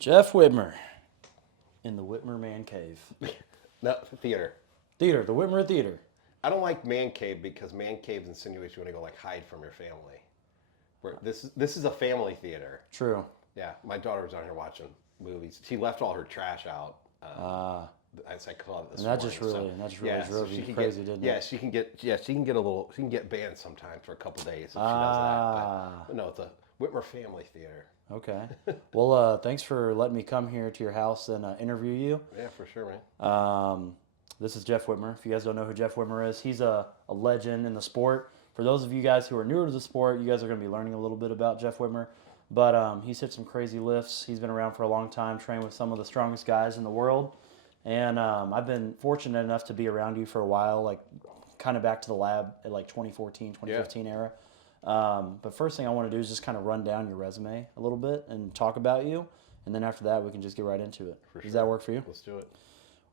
Jeff Wittmer in the Wittmer Man Cave. No, theater. Theater, the Wittmer Theater. I don't like man cave because man caves insinuates you want to go like hide from your family. Where this is a family theater. True. Yeah, my daughter was down here watching movies. She left all her trash out. As I call it this And that morning. just really drove you crazy, didn't yeah, it? she can get banned sometimes for a couple days if she does that. But no, it's a Whitmer family theater. Okay. Well, thanks for letting me come here to your house and interview you. Yeah, for sure, man. This is Jeff Wittmer. If you guys don't know who Jeff Wittmer is, he's a legend in the sport. For those of you guys who are newer to the sport, you guys are going to be learning a little bit about Jeff Wittmer. But he's hit some crazy lifts. He's been around for a long time, trained with some of the strongest guys in the world. And I've been fortunate enough to be around you for a while, like kind of back to the lab at like 2014, 2015 era. But first thing I want to do is just kind of run down your resume a little bit and talk about you. And then after that, we can just get right into it. Does that work for you? Let's do it.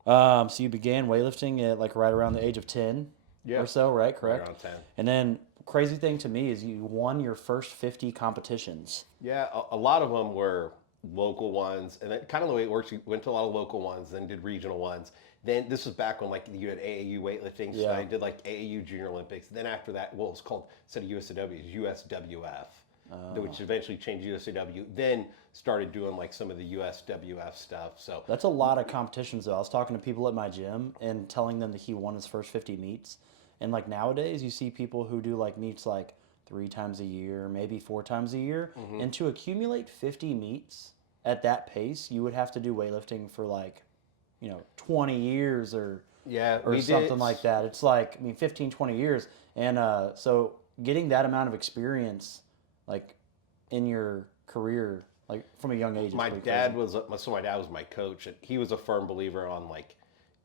So you began weightlifting at like right around the age of 10 or so, right? Correct? Right around 10. And then crazy thing to me is you won your first 50 competitions. Yeah, a lot of them were local ones, and then kind of the way it works, you went to a lot of local ones, then did regional ones. Then this was back when like you had AAU weightlifting, so I did like AAU Junior Olympics. Then after that, well, it was called, instead of USAW, it was USWF, which eventually changed USAW. Then started doing like some of the USWF stuff. So That's a lot of competitions though. I was talking to people at my gym and telling them that he won his first 50 meets. And like nowadays you see people who do like meets like 3 times a year, maybe 4 times a year. And to accumulate 50 meets at that pace, you would have to do weightlifting for like, 20 years or something like that. It's like, 15, 20 years. And so getting that amount of experience like in your career, like from a young age. my dad was my coach, and he was a firm believer on like,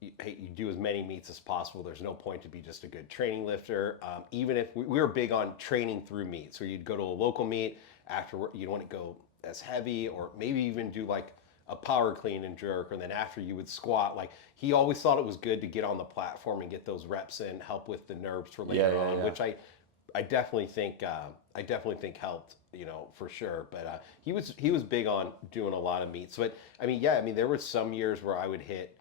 hey, you do as many meets as possible. There's no point to be just a good training lifter. Even if we were big on training through meets, so you'd go to a local meet afterward. You don't want to go as heavy, or maybe even do like a power clean and jerk, and then after you would squat. Like he always thought it was good to get on the platform and get those reps in, help with the nerves for later on, which I definitely think helped, for sure. But he was big on doing a lot of meets. But there were some years where I would hit,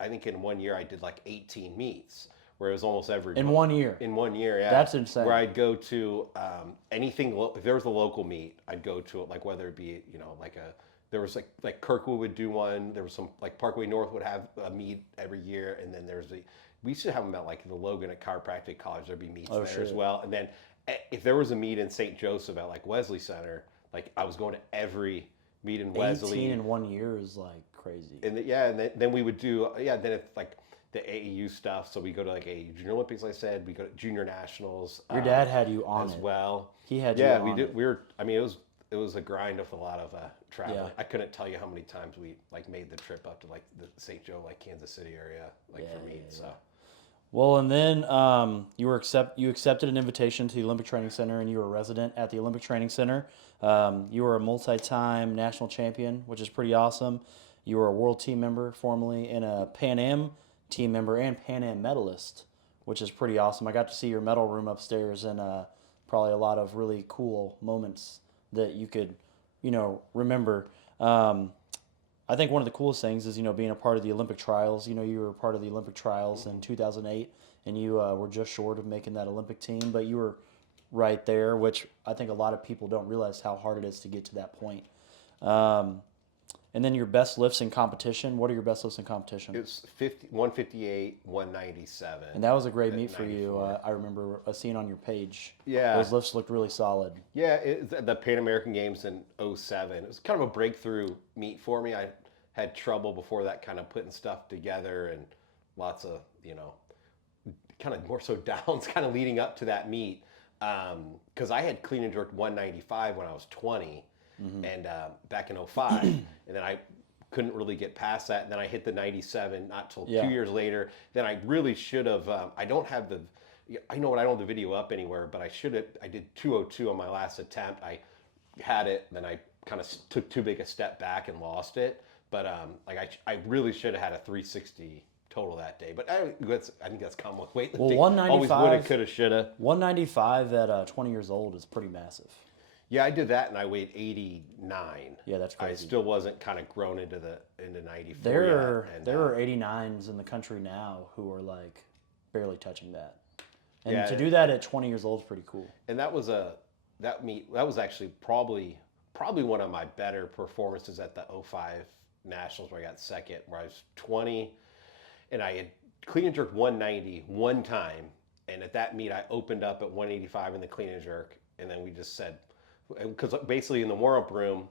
I think in one year I did like 18 meets, where it was almost every in month. 1 year. In 1 year, yeah. That's insane. Where I'd go to anything. If there was a local meet, I'd go to it. Like whether it be there was like Kirkwood would do one. There was some like Parkway North would have a meet every year, and then we used to have them at like the Logan at Chiropractic College. There'd be meets there as well. And then if there was a meet in St. Joseph at like Wesley Center, like I was going to every meet in Wesley. 18 in 1 year is like crazy. And then we would do then it's like the AAU stuff. So we go to like AAU Junior Olympics, like I said. We go to Junior Nationals. Your dad had you on as well. He had you on. Yeah, we did. We were. It was a grind with a lot of traveling. Yeah. I couldn't tell you how many times we like made the trip up to like the St. Joe, like Kansas City area, for meets. So. Well, and then you accepted an invitation to the Olympic Training Center, and you were a resident at the Olympic Training Center. You were a multi-time national champion, which is pretty awesome. You were a world team member formerly, and a Pan Am team member and Pan Am medalist, which is pretty awesome. I got to see your medal room upstairs, and probably a lot of really cool moments that you could, remember. I think one of the coolest things is, being a part of the Olympic trials. You were part of the Olympic trials in 2008, and you were just short of making that Olympic team, but you were right there, which I think a lot of people don't realize how hard it is to get to that point. And then your best lifts in competition. What are your best lifts in competition? It's 158, 197. And that was a great meet for you. I remember seeing on your page. Yeah. Those lifts looked really solid. Yeah, the Pan American Games in 2007. It was kind of a breakthrough meet for me. I had trouble before that kind of putting stuff together, and lots of, kind of more so downs kind of leading up to that meet. Because I had clean and jerked 195 when I was 20. And back in 2005, and then I couldn't really get past that, and then I hit the 97 not till 2 years later. Then I really should have. I know I don't have the video up anywhere, but I should have. I did 202 on my last attempt. I had it, then I kind of took too big a step back and lost it. But I really should have had a 360 total that day. But I think that's common with weightlifting. Well, 195, always woulda, coulda, shoulda. 195 at 20 years old is pretty massive. Yeah, I did that, and I weighed 89. Yeah, that's I crazy. still wasn't kind of grown into 94 There, yet. And, there are 89s in the country now who are like barely touching that, and yeah, to do that at 20 years old is pretty cool. and that was that was actually probably one of my better performances at the '05 Nationals, where I got second, where I was 20, and I had clean and jerked 190 one time, and at that meet I opened up at 185 in the clean and jerk, and then we just said, because basically in the warm-up room,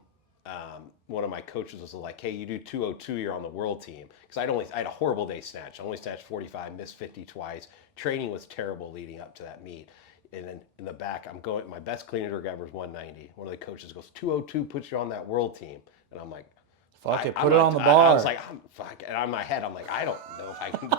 one of my coaches was like, "Hey, you do 202, you're on the world team." Because I had a horrible day snatch. I only snatched 45, missed 50 twice. Training was terrible leading up to that meet. And then in the back, I'm going. My best clean and jerk ever is 190. One of the coaches goes, "202 puts you on that world team," and I'm like, Fuck it, I'm put it not- on the bar. I was like, fuck. And in my head, I'm like, I don't know if I can.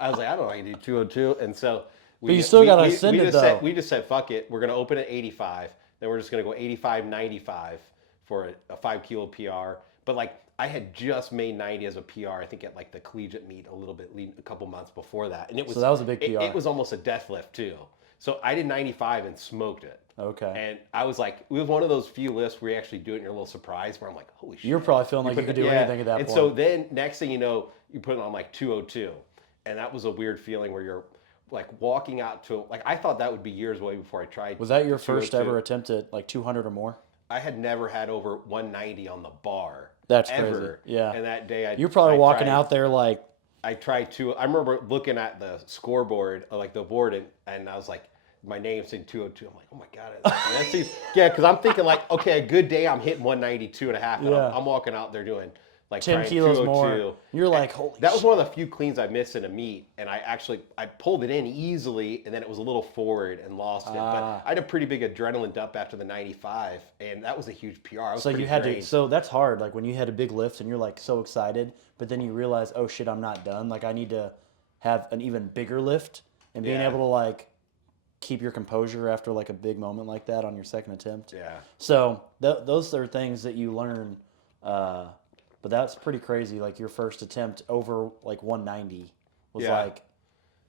I was like, I don't know if I can do 202. And so But you still gotta send it, just though. Said, we just said, fuck it. We're gonna open at 85. Then we're just gonna go 85, 95 for a 5 kilo PR. But like, I had just made 90 as a PR. I think at like the collegiate meet a couple months before that, and it was So that was a big PR. It was almost a death lift too. So I did 95 and smoked it. Okay. And I was like, it was one of those few lifts where you actually do it and you're a little surprised, where I'm like, holy shit. You're probably feeling like you could do anything at that and point. so then next thing you know, you put it on like 202. And that was a weird feeling where you're like walking out to, like, I thought that would be years away before I tried. Was that your first 202. ever attempt at like 200 or more? I had never had over 190 on the bar. That's ever. crazy. Yeah. And that day You're probably I walking tried- out there like, I tried to, I remember looking at the scoreboard, like the board, and I was like, my name saying 202. I'm like, oh my God. That seems, yeah, because I'm thinking like, okay, a good day, I'm hitting 192 and a half. And Yeah. I'm walking out there doing like 10 trying kilos 202. more. You're like, holy That was shit. one of the few cleans I missed in a meet. And I pulled it in easily, and then it was a little forward and lost it. But I had a pretty big adrenaline dump after the 95, and that was a huge PR. I was So pretty you had drained. to, so that's hard. Like when you had a big lift and you're like so excited, but then you realize, oh shit, I'm not done. Like I need to have an even bigger lift, and being Yeah. able to like keep your composure after like a big moment like that on your second attempt. Yeah. So those are things that you learn. But that's pretty crazy. Like your first attempt over like 190 was Yeah. like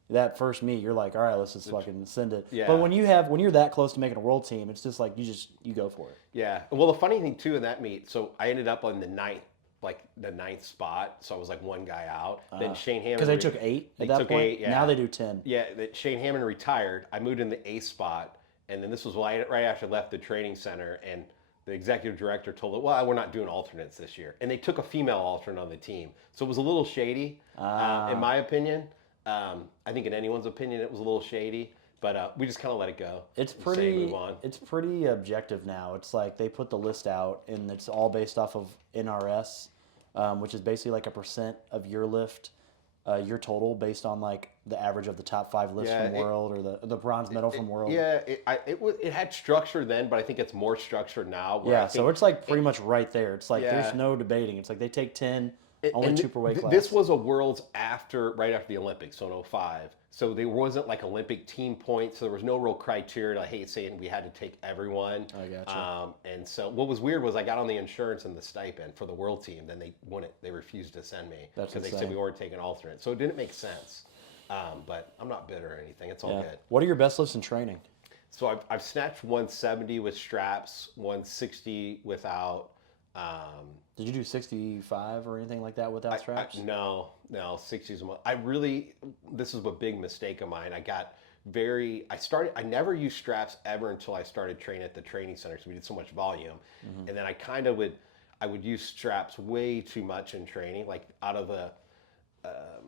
that first meet. You're like, all right, let's just fucking send it. Yeah. But when you're that close to making a world team, it's just like you go for it. Yeah. Well, the funny thing too in that meet, so I ended up on the ninth spot. So I was like one guy out. Then Shane Hammond. Because they took 8 They at that took point. 8, yeah. Now they do 10. Yeah, Shane Hammond retired. I moved in the 8th spot, and then this was right after I left the training center, and the executive director told it, well, we're not doing alternates this year. And they took a female alternate on the team. So it was a little shady, in my opinion. I think in anyone's opinion, it was a little shady. But we just kind of let it go. It's and say, pretty. move on. It's pretty objective now. It's like they put the list out, and it's all based off of NRS, which is basically like a % of your lift, your total based on like the average of the top 5 lifts Yeah, from world or the bronze medal from world. Yeah, it had structure then, but I think it's more structured now. Where I Yeah, think so it's like pretty much right there. It's like Yeah. there's no debating. It's like they take 10, only and 2 per weight class. This was a world's right after the Olympics, so in '05. So there wasn't like Olympic team points. So there was no real criteria. I hate saying we had to take everyone. I gotcha. And so what was weird was I got on the insurance and the stipend for the world team. Then they wouldn't. They refused to send me That's because they said insane. we weren't taking alternates. So it didn't make sense. But I'm not bitter or anything. It's all Yeah. good. What are your best lifts in training? So I've snatched 170 with straps, 160 without. Did you do 65 or anything like that without straps? No, 60s. This is a big mistake of mine. I never used straps ever until I started training at the training center because we did so much volume. And then I would use straps way too much in training, like out of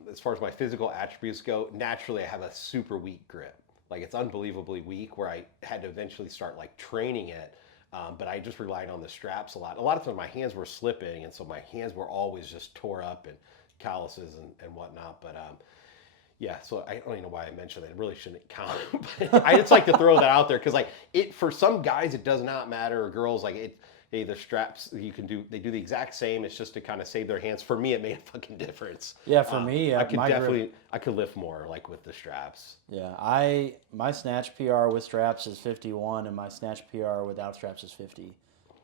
as far as my physical attributes go, naturally I have a super weak grip. Like it's unbelievably weak where I had to eventually start like training it. But I just relied on the straps a lot. A lot of times my hands were slipping, and so my hands were always just tore up and calluses and whatnot. But yeah, so I don't even know why I mentioned that. It really shouldn't count. But I just like to throw that out there because for some guys it does not matter, or girls hey, the straps they do the exact same. It's just to kind of save their hands. For me, it made a fucking difference. Yeah, for me, I could my grip- I could lift more like with the straps. Yeah, my snatch PR with straps is 51, and my snatch PR without straps is 50.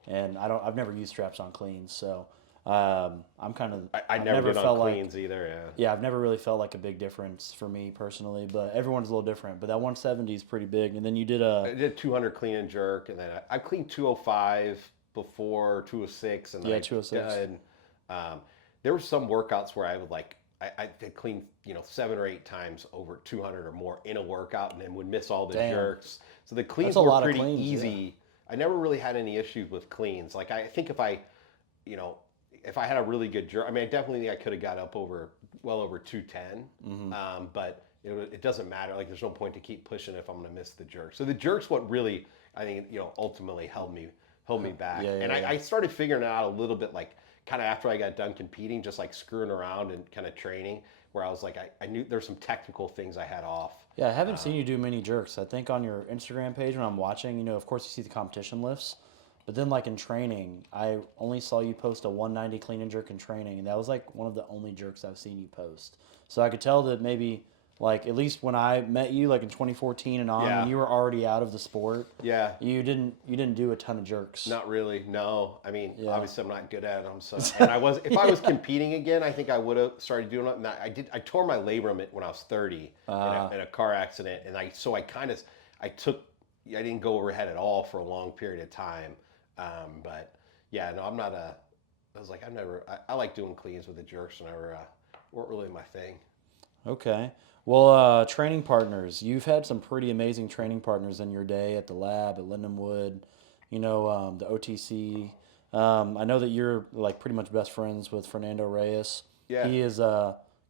And I've never used straps on cleans, so I'm kind of I I've never did on felt cleans either. Yeah. yeah, I've never really felt like a big difference for me personally, but everyone's a little different. But that 170 is pretty big. And then you did I did 200 clean and jerk, and then I cleaned 205 before 206, and then yeah, I 206. done. There were some workouts where I would I did clean 7 or 8 times over 200 or more in a workout, and then would miss all the Damn. jerks. So the That's cleans a were lot of pretty cleans, easy. yeah. I never really had any issues with cleans. Like I think you know, if I had a really good jerk, I mean, I definitely think I could have got up well over 210. But it doesn't matter. Like there's no point to keep pushing if I'm going to miss the jerk. So the jerk's what really I think ultimately held me back. Yeah, and I started figuring it out a little bit like kind of after I got done competing, just like screwing around and kind of training, where I was like I knew there's some technical things I had off. Yeah, I haven't seen you do many jerks. I think on your Instagram page when I'm watching, of course you see the competition lifts, but then like in training, I only saw you post a 190 clean and jerk in training, and that was like one of the only jerks I've seen you post. So I could tell that maybe like at least when I met you like in 2014 and on, Yeah. when you were already out of the sport, Yeah. you didn't do a ton of jerks. Not really. No. I mean, Yeah. obviously I'm not good at them. So, and if I was competing again, I think I would have started doing it. And I tore my labrum when I was 30 in a car accident. And I didn't go overhead at all for a long period of time. But yeah, no, I like doing cleans with the jerks and weren't really my thing. Okay. Well, training partners. You've had some pretty amazing training partners in your day at the lab, at Lindenwood, the OTC. I know that you're like pretty much best friends with Fernando Reis. Yeah. He is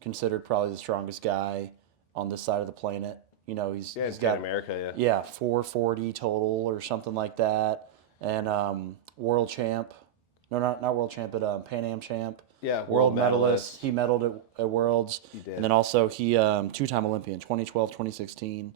considered probably the strongest guy on this side of the planet. He's got America, yeah 440 total or something like that, and world champ. No, not world champ, but Pan Am champ. Yeah, World medalist. He medaled at Worlds. He did. And then also he two-time Olympian, 2012, 2016.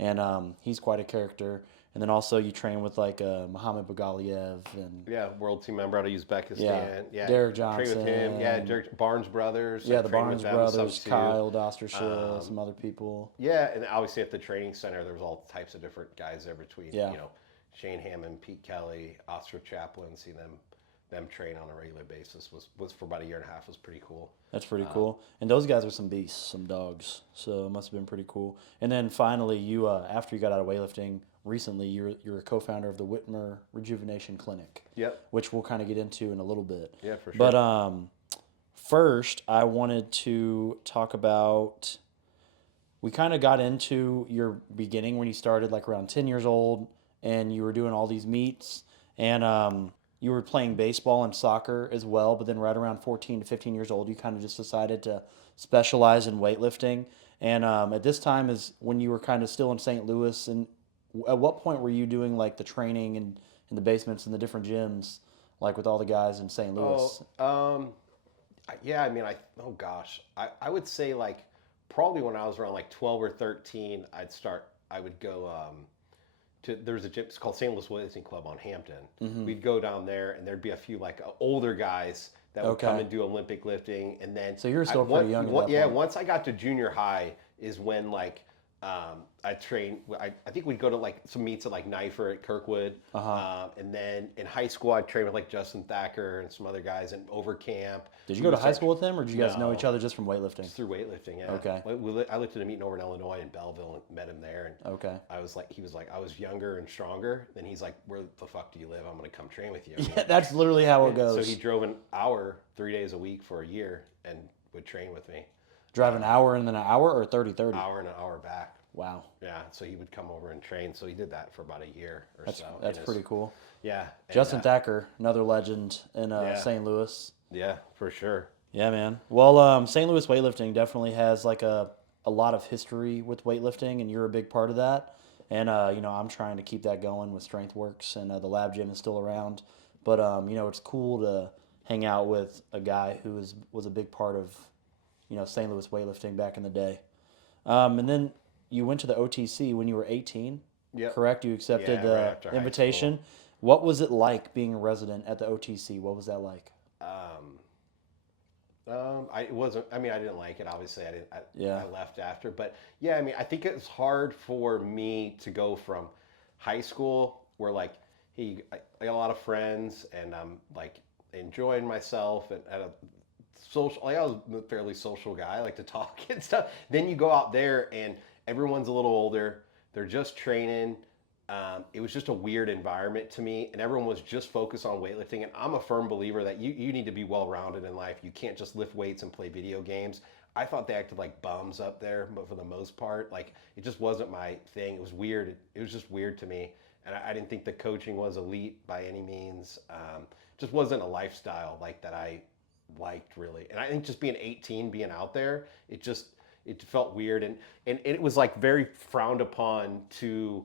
And he's quite a character. And then also you train with like Muhammad Bagaliev and yeah, world team member out of Uzbekistan. Yeah, Derek Johnson. Train with him. Yeah, Derek Barnes brothers. Yeah, the Barnes brothers, Kyle Dostershill, some other people. Yeah, and obviously at the training center there was all types of different guys there between. Yeah. Shane Hammond, Pete Kelly, Oscar Chaplin. See them train on a regular basis was for about a year and a half was pretty cool. That's pretty cool. And those guys are some beasts, some dogs. So it must have been pretty cool. And then finally, you after you got out of weightlifting recently, you're a co-founder of the Wittmer Rejuvenation Clinic. Yep. Which we'll kind of get into in a little bit. Yeah, for sure. But first, I wanted to talk about. We kind of got into your beginning when you started, like around 10 years old, and you were doing all these meets, and you were playing baseball and soccer as well, but then right around 14 to 15 years old, you kind of just decided to specialize in weightlifting. And at this time is when you were kind of still in St. Louis. And at what point were you doing like the training and in the basements and the different gyms, like with all the guys in St. Louis? Yeah, I mean, I would say like probably when I was around like 12 or 13, I would go there's a gym, it's called St. Louis Weightlifting Club on Hampton. Mm-hmm. We'd go down there and there'd be a few like older guys that would come and do Olympic lifting. And then so you're still pretty young at that point. Once I got to junior high is when like I trained. I think we'd go to like some meets at like Knifer at Kirkwood, and then in high school I'd train with like Justin Thacker and some other guys in Overcamp. Did you go to high school with them, or did you guys know each other just from weightlifting? Just through weightlifting, yeah. Okay. I lifted a meet over in Illinois in Belleville and met him there. And okay. He was like, I was younger and stronger. Then he's like, where the fuck do you live? I'm gonna come train with you. Yeah, that's literally how it goes. So he drove an hour 3 days a week for a year and would train with me. Drive an hour and then an hour, or 30-30? Hour and an hour back. Wow. Yeah, so he would come over and train. So he did that for about a year or so. That's pretty cool. Yeah. Justin Thacker, another legend in St. Louis. Yeah, for sure. Yeah, man. Well, St. Louis weightlifting definitely has like a lot of history with weightlifting, and you're a big part of that. And, I'm trying to keep that going with StrengthWorks, and the lab gym is still around. But, it's cool to hang out with a guy who was a big part of, St. Louis weightlifting back in the day. And then you went to the OTC when you were 18, correct? You accepted the invitation. What was it like being a resident at the OTC? What was that like? I didn't like it. Obviously, I left after. But yeah, I mean, I think it's hard for me to go from high school where like I got a lot of friends and I'm like enjoying myself and at a social, like I was a fairly social guy. I like to talk and stuff. Then you go out there and everyone's a little older. They're just training. It was just a weird environment to me, and everyone was just focused on weightlifting. And I'm a firm believer that you need to be well-rounded in life. You can't just lift weights and play video games. I thought they acted like bums up there, but for the most part, like it just wasn't my thing. It was weird. It was just weird to me, and I didn't think the coaching was elite by any means. Just wasn't a lifestyle like that I liked really. And I think just being 18, being out there, it felt weird, and it was like very frowned upon to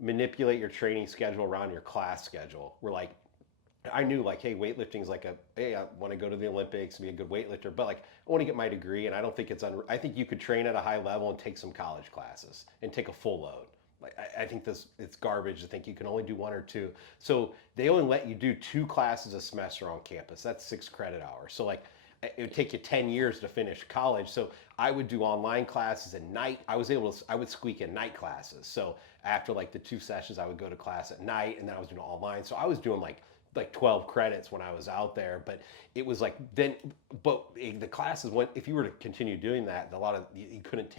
manipulate your training schedule around your class schedule. We're like, I knew like, hey, weightlifting is like hey, I want to go to the Olympics and be a good weightlifter, but like I want to get my degree, and I don't think I think you could train at a high level and take some college classes and take a full load. Like I think it's garbage to think you can only do one or two. So they only let you do 2 classes a semester on campus. That's 6 credit hours. So like it would take you 10 years to finish college. So I would do online classes at night. I would squeak in night classes. So after like the 2 sessions, I would go to class at night, and then I was doing online. So I was doing like 12 credits when I was out there, but it was like but the classes went, if you were to continue doing that, you couldn't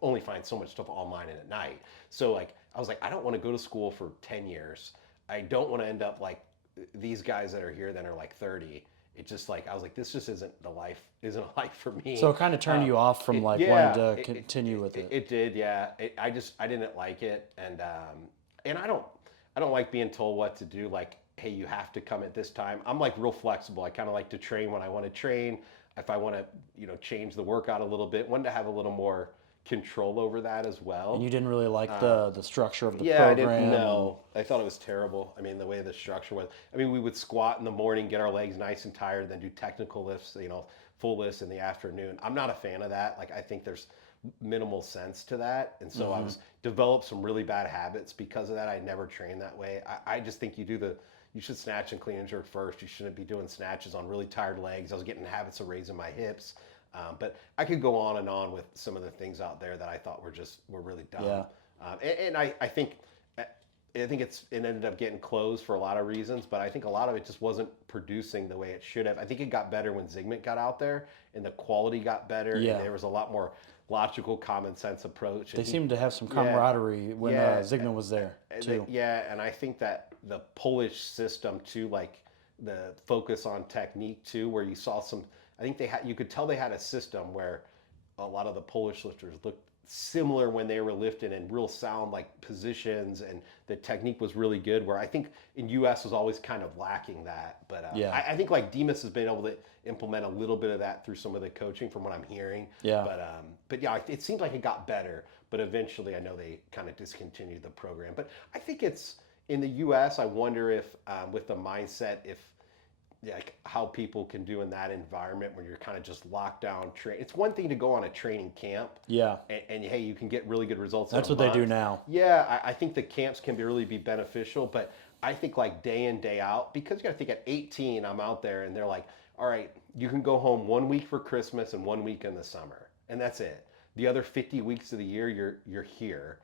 only find so much stuff online and at night. So like, I was like, I don't want to go to school for 10 years. I don't want to end up like these guys that are here that are like 30. It just like, I was like, this just isn't a life for me. So it kind of turned you off from wanting to continue with it. It did, yeah. I didn't like it, and I don't like being told what to do. Like, hey, you have to come at this time. I'm like real flexible. I kind of like to train when I want to train. If I want to, change the workout a little bit, wanted to have a little more control over that as well. And you didn't really like the structure of the program. I didn't know. I thought it was terrible. I mean, the way the structure was. I mean, we would squat in the morning, get our legs nice and tired, then do technical lifts, full lifts in the afternoon. I'm not a fan of that. Like, I think there's minimal sense to that. And so I developed some really bad habits because of that. I never trained that way. I just think you should snatch and clean and jerk first. You shouldn't be doing snatches on really tired legs. I was getting habits of raising my hips. But I could go on and on with some of the things out there that I thought were really dumb. Yeah. And I think it ended up getting closed for a lot of reasons, but I think a lot of it just wasn't producing the way it should have. I think it got better when Zygmunt got out there, and the quality got better, and there was a lot more logical, common sense approach. They seemed to have some camaraderie when Zygmunt was there too. And I think that the Polish system too, like the focus on technique too, where you saw some. I think you could tell they had a system where a lot of the Polish lifters looked similar when they were lifting in real sound like positions, and the technique was really good, where I think in US was always kind of lacking that. But I think like Demas has been able to implement a little bit of that through some of the coaching from what I'm hearing. Yeah. But yeah, it seemed like it got better, but eventually I know they kind of discontinued the program. But I think it's in the US, I wonder if with the mindset, like how people can do in that environment when you're kind of just locked down. It's one thing to go on a training camp. Yeah. And hey, you can get really good results. That's what they do now. Yeah, I think the camps can really be beneficial, but I think like day in, day out, because you got to think at 18, I'm out there and they're like, all right, you can go home 1 week for Christmas and 1 week in the summer, and that's it. The other 50 weeks of the year, you're here.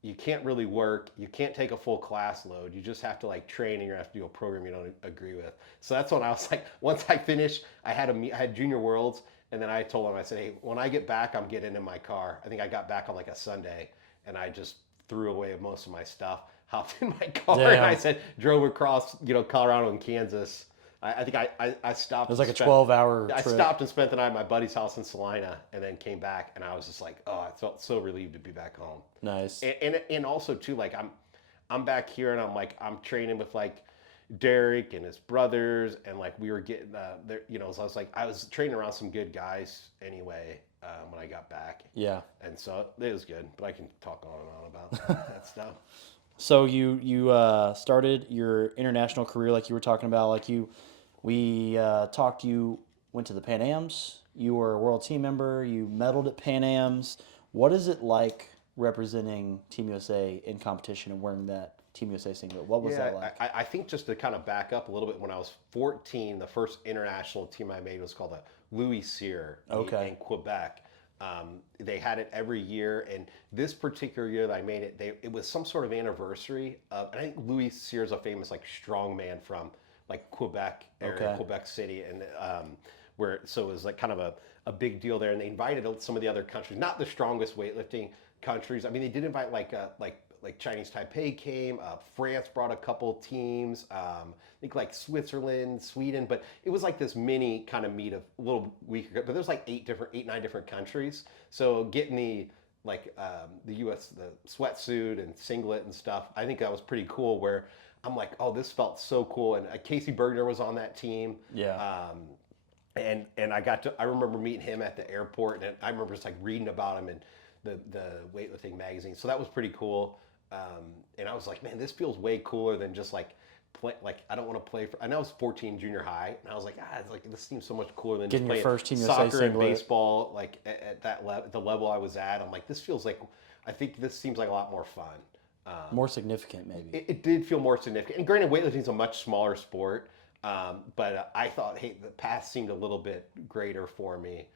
You can't really work. You can't take a full class load. You just have to like train, and you're gonna have to do a program you don't agree with. So that's when I was like, once I finished, I had Junior Worlds, and then I told them, I said, hey, when I get back, I'm getting in my car. I think I got back on like a Sunday, and I just threw away most of my stuff, hopped in my car, and I said, drove across, Colorado and Kansas. I think I stopped. It was like a 12-hour trip. I stopped and spent the night at my buddy's house in Salina, and then came back, and I was just like, oh, I felt so relieved to be back home. Nice. And also too, like I'm back here, and I'm training with like Derek and his brothers, and like we were getting there, so I was training around some good guys anyway when I got back. Yeah. And so it was good, but I can talk on and on about that stuff. So you started your international career like you were talking about. Like we talked. You went to the Pan Ams. You were a world team member. You medaled at Pan Ams. What is it like representing Team USA in competition and wearing that Team USA singlet? What was that like? I think just to kind of back up a little bit, when I was 14, the first international team I made was called the Louis Cyr in Quebec. They had it every year, and this particular year that I made it, it was some sort of anniversary of, and I think Louis Cyr is a famous like strongman from like Quebec area, Okay. Quebec City, and so it was like kind of a big deal there. And they invited some of the other countries, not the strongest weightlifting countries. I mean, they did invite like Chinese Taipei came, France brought a couple teams, I think like Switzerland, Sweden, but it was like this mini kind of meet of a little weaker, but there's like 9 different countries. So getting the US, the sweatsuit and singlet and stuff, I think that was pretty cool where I'm like, oh, this felt so cool. And Casey Bergner was on that team. Yeah. And I remember meeting him at the airport, and I remember just like reading about him in the weightlifting magazine. So that was pretty cool. And I was like, man, this feels way cooler than just like play. Like I don't want to play for. I know I was 14 junior high, and I was like, it's like this seems so much cooler than Getting just your playing first Team USA soccer and singlet. baseball. Like at that the level I was at, I'm like, this feels like. I think this seems like a lot more fun. More significant, maybe. It did feel more significant. And granted, weightlifting is a much smaller sport, but I thought, hey, the path seemed a little bit greater for me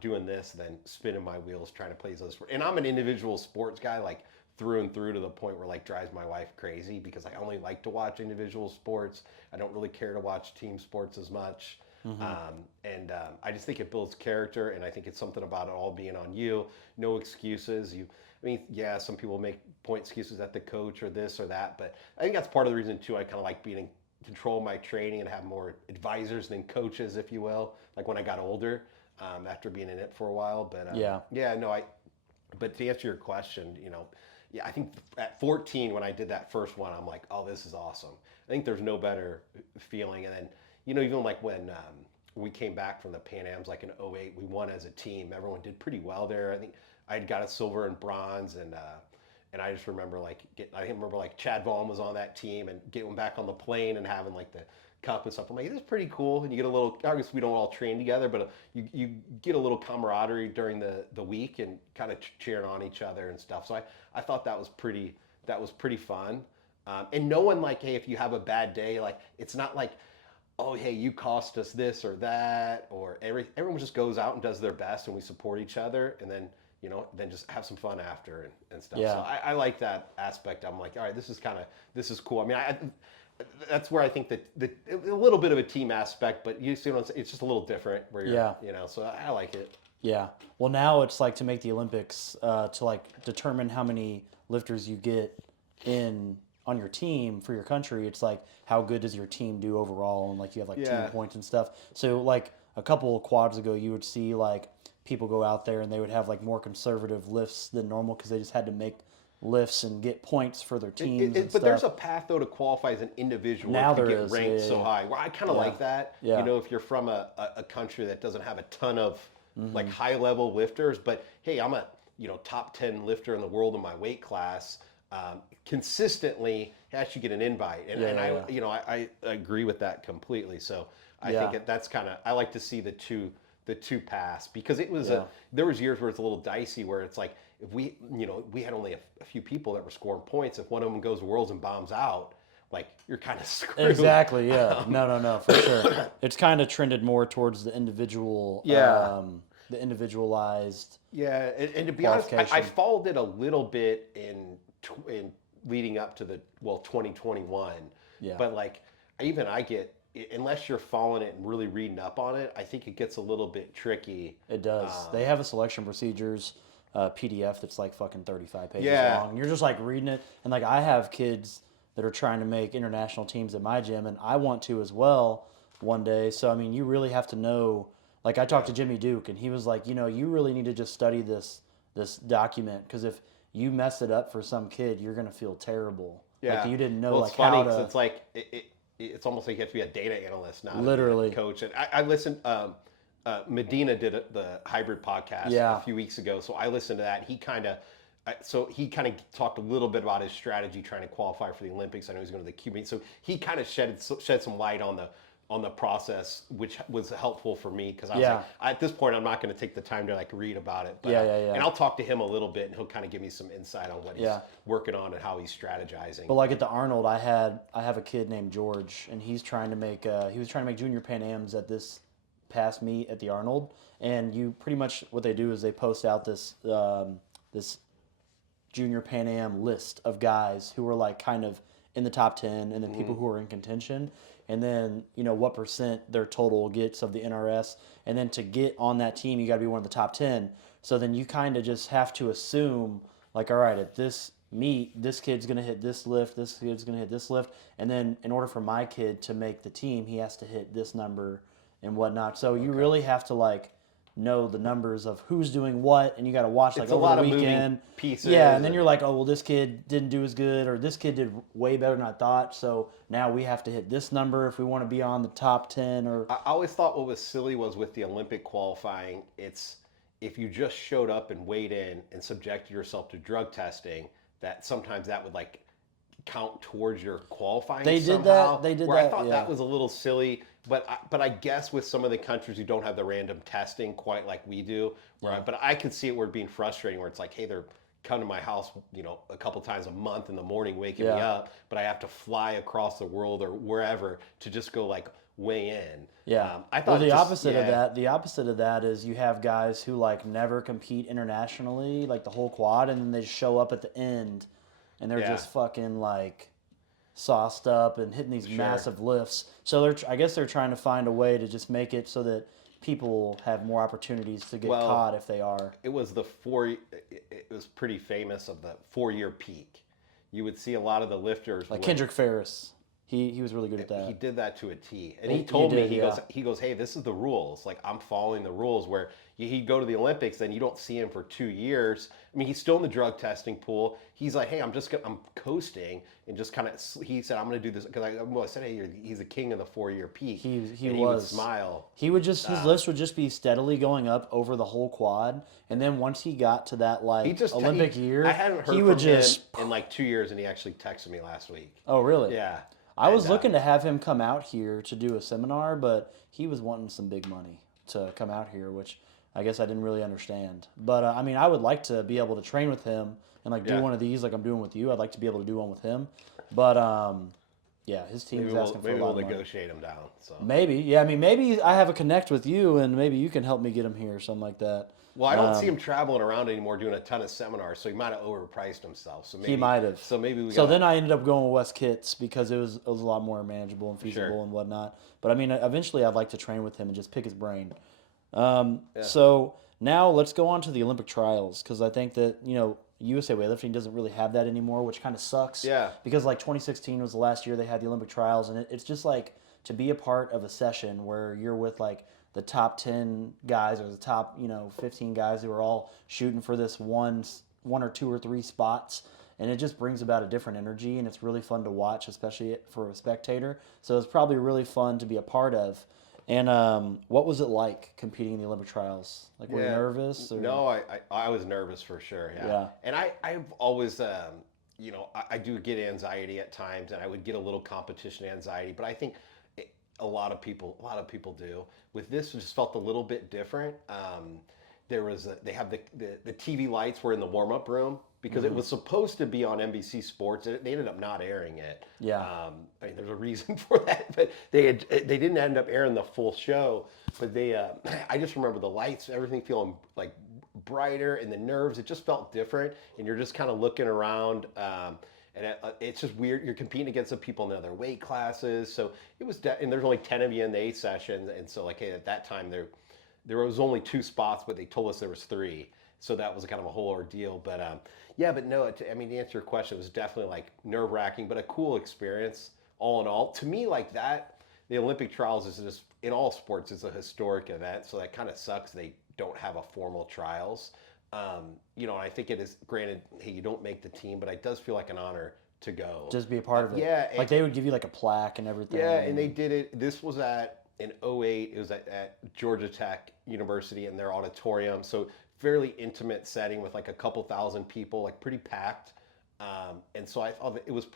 doing this than spinning my wheels trying to play these other sports. And I'm an individual sports guy, like through and through, to the point where like drives my wife crazy because I only like to watch individual sports. I don't really care to watch team sports as much. I just think it builds character, and I think it's something about it all being on you. No excuses. Yeah, some people make point excuses at the coach or this or that, but I think that's part of the reason too. I kind of like being in control of my training and have more advisors than coaches, if you will. Like when I got older, after being in it for a while. But But to answer your question, I think at 14 when I did that first one, I'm like, oh, this is awesome. I think there's no better feeling. And then even like when we came back from the Pan Ams, like in '08, we won as a team. Everyone did pretty well there. I think I had got a silver and bronze, and I just remember like Chad Vaughn was on that team, and getting back on the plane and having like the cup and stuff. I'm like, this is pretty cool. And you get a little, I guess we don't all train together, but you get a little camaraderie during the week and kind of cheering on each other and stuff. So I thought that was pretty fun. And knowing like, hey, if you have a bad day, like it's not like, oh, hey, you cost us this or that, or everyone just goes out and does their best, and we support each other, and then then just have some fun after and stuff. Yeah. So I like that aspect. I'm like, all right, this is cool. I mean, that's where I think that a little bit of a team aspect, but you see what I'm saying? It's just a little different where you're, so I like it. Yeah. Well, now it's like to make the Olympics, to like determine how many lifters you get on your team for your country. It's like, how good does your team do overall? And like, you have like team points and stuff. So like a couple of quads ago, you would see like people go out there and they would have like more conservative lifts than normal because they just had to make lifts and get points for their teams. But there's a path though to qualify as an individual now to there get is. ranked so high. Well, I kind of like that. Yeah. If you're from a country that doesn't have a ton of like high level lifters, but hey, I'm a top 10 lifter in the world in my weight class. Consistently, I should get an invite, and I agree with that completely. So I think that's kind of, I like to see the two pass, because it was there was years where it's a little dicey, where it's like, if we had only a few people that were scoring points, if one of them goes to Worlds and bombs out, like you're kind of screwed. Exactly. Yeah. No, for sure. It's kind of trended more towards the individual. The individualized. Yeah, and to be honest, I followed it a little bit in leading up to 2021. Yeah. But like I get, unless you're following it and really reading up on it, I think it gets a little bit tricky. It does. They have a selection procedures PDF that's like fucking 35 pages long. And you're just like reading it. And like, I have kids that are trying to make international teams at my gym, and I want to as well one day. So, I mean, you really have to know. Like, I talked to Jimmy Duke, and he was like, you really need to just study this document, because if you mess it up for some kid, you're going to feel terrible. Yeah. Like, you didn't know, well, like, it's funny how because to... it's like, it's almost like you have to be a data analyst, not Literally. a coach. And I listened, Medina did the hybrid podcast a few weeks ago, so I listened to that. He kind of talked a little bit about his strategy trying to qualify for the Olympics. I know he's going to the Cuban, so he kind of shed some light on the process, which was helpful for me, because I was like, at this point, I'm not going to take the time to like read about it. But, and I'll talk to him a little bit, and he'll kind of give me some insight on what he's working on and how he's strategizing. But like at the Arnold, I have a kid named George, and he's trying to make junior Pan Ams at this past meet at the Arnold. And you pretty much, what they do is they post out this junior Pan Am list of guys who are like kind of in the top 10, and then people who are in contention. and then what percent their total gets of the NRS, and then to get on that team, you got to be one of the top 10. So then you kind of just have to assume, like, all right, at this meet, this kid's gonna hit this lift, this kid's gonna hit this lift, and then in order for my kid to make the team, he has to hit this number and whatnot. So you really have to like know the numbers of who's doing what, and you got to watch like It's a over lot the of moving weekend. pieces. Yeah, and then you're like, oh well, this kid didn't do as good, or this kid did way better than I thought. So now we have to hit this number if we want to be on the top 10. Or I always thought what was silly was with the Olympic qualifying, it's if you just showed up and weighed in and subjected yourself to drug testing, that sometimes that would like count towards your qualifying. They did somehow, that. They did where that. I thought yeah. that was a little silly. But I guess with some of the countries who don't have the random testing quite like we do, but I could see it where it being frustrating, where it's like, hey, they're coming to my house, a couple times a month in the morning, waking me up, but I have to fly across the world or wherever to just go like weigh in. Yeah, I thought the opposite of that. The opposite of that is you have guys who like never compete internationally, like the whole quad, and then they show up at the end, and they're just fucking like sauced up and hitting these massive lifts. So I guess they're trying to find a way to just make it so that people have more opportunities to get caught if they are. It was it was pretty famous of the 4-year peak. You would see a lot of the lifters Like Kendrick Ferris. He was really good at that. He did that to a T. And he told me, did, he goes, hey, this is the rules. Like, I'm following the rules, where he'd go to the Olympics, then you don't see him for 2 years. I mean, he's still in the drug testing pool. He's like, hey, I'm coasting, and just kind of, he said, I'm going to do this. Because I said, hey, he's the king of the 4-year peak. He would smile. He would just, his lifts would just be steadily going up over the whole quad. And then once he got to that Olympic year, I hadn't heard he would from him just in like 2 years, and he actually texted me last week. Oh, really? Yeah. I was looking to have him come out here to do a seminar, but he was wanting some big money to come out here, which I guess I didn't really understand. But I mean, I would like to be able to train with him and like do one of these like I'm doing with you. I'd like to be able to do one with him. But yeah, his team is asking for a lot of money. Maybe we'll negotiate him down. So. Maybe, yeah. I mean, maybe I have a connect with you, and maybe you can help me get him here or something like that. Well, I don't see him traveling around anymore doing a ton of seminars, so he might have overpriced himself. So maybe, he might have. So maybe we. So then I ended up going with West Kitts because it was a lot more manageable and feasible and whatnot. But I mean, eventually I'd like to train with him and just pick his brain. So now let's go on to the Olympic trials, because I think that USA weightlifting doesn't really have that anymore, which kind of sucks. Yeah. Because like 2016 was the last year they had the Olympic trials, and it's just like to be a part of a session where you're with like the top 10 guys or the top 15 guys who are all shooting for this one or two or three spots, and it just brings about a different energy, and it's really fun to watch, especially for a spectator. So it's probably really fun to be a part of. And what was it like competing in the Olympic trials? Like, were you nervous? Or? No, I was nervous for sure. Yeah. And I've always I do get anxiety at times, and I would get a little competition anxiety, but I think a lot of people do. With this, it just felt a little bit different. They have the TV lights were in the warm-up room, because it was supposed to be on NBC Sports. They ended up not airing it. Yeah. I mean, there's a reason for that, but they didn't end up airing the full show. But I just remember the lights, everything feeling like brighter, and the nerves. It just felt different, and you're just kind of looking around. And it's just weird. You're competing against the people in other weight classes. So it was, and there's only 10 of you in the A session. And so like, hey, at that time there was only 2 spots, but they told us there was 3. So that was kind of a whole ordeal. But but no, I mean, to answer your question, it was definitely like nerve wracking, but a cool experience all in all. To me, like that, the Olympic trials is just, in all sports, it's a historic event. So that kind of sucks. They don't have a formal trials. And I think it is, granted, hey, you don't make the team, but it does feel like an honor to go. Just be a part of it. Yeah. Like they would give you like a plaque and everything. Yeah, and they did it. This was in 2008. It was at Georgia Tech University in their auditorium. So fairly intimate setting with like a couple thousand people, like pretty packed. And so I thought it was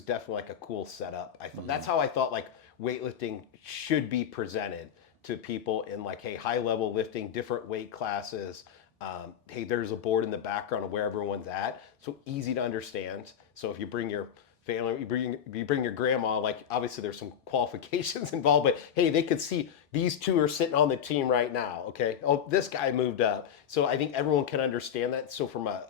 definitely like a cool setup. That's how I thought like weightlifting should be presented to people, in like, hey, high level lifting, different weight classes. Hey, there's a board in the background of where everyone's at, so easy to understand. So if you bring your family. You bring your grandma. Like obviously there's some qualifications involved, but hey, they could see these two are sitting on the team right now. Okay, oh this guy moved up. So I think everyone can understand that. So from a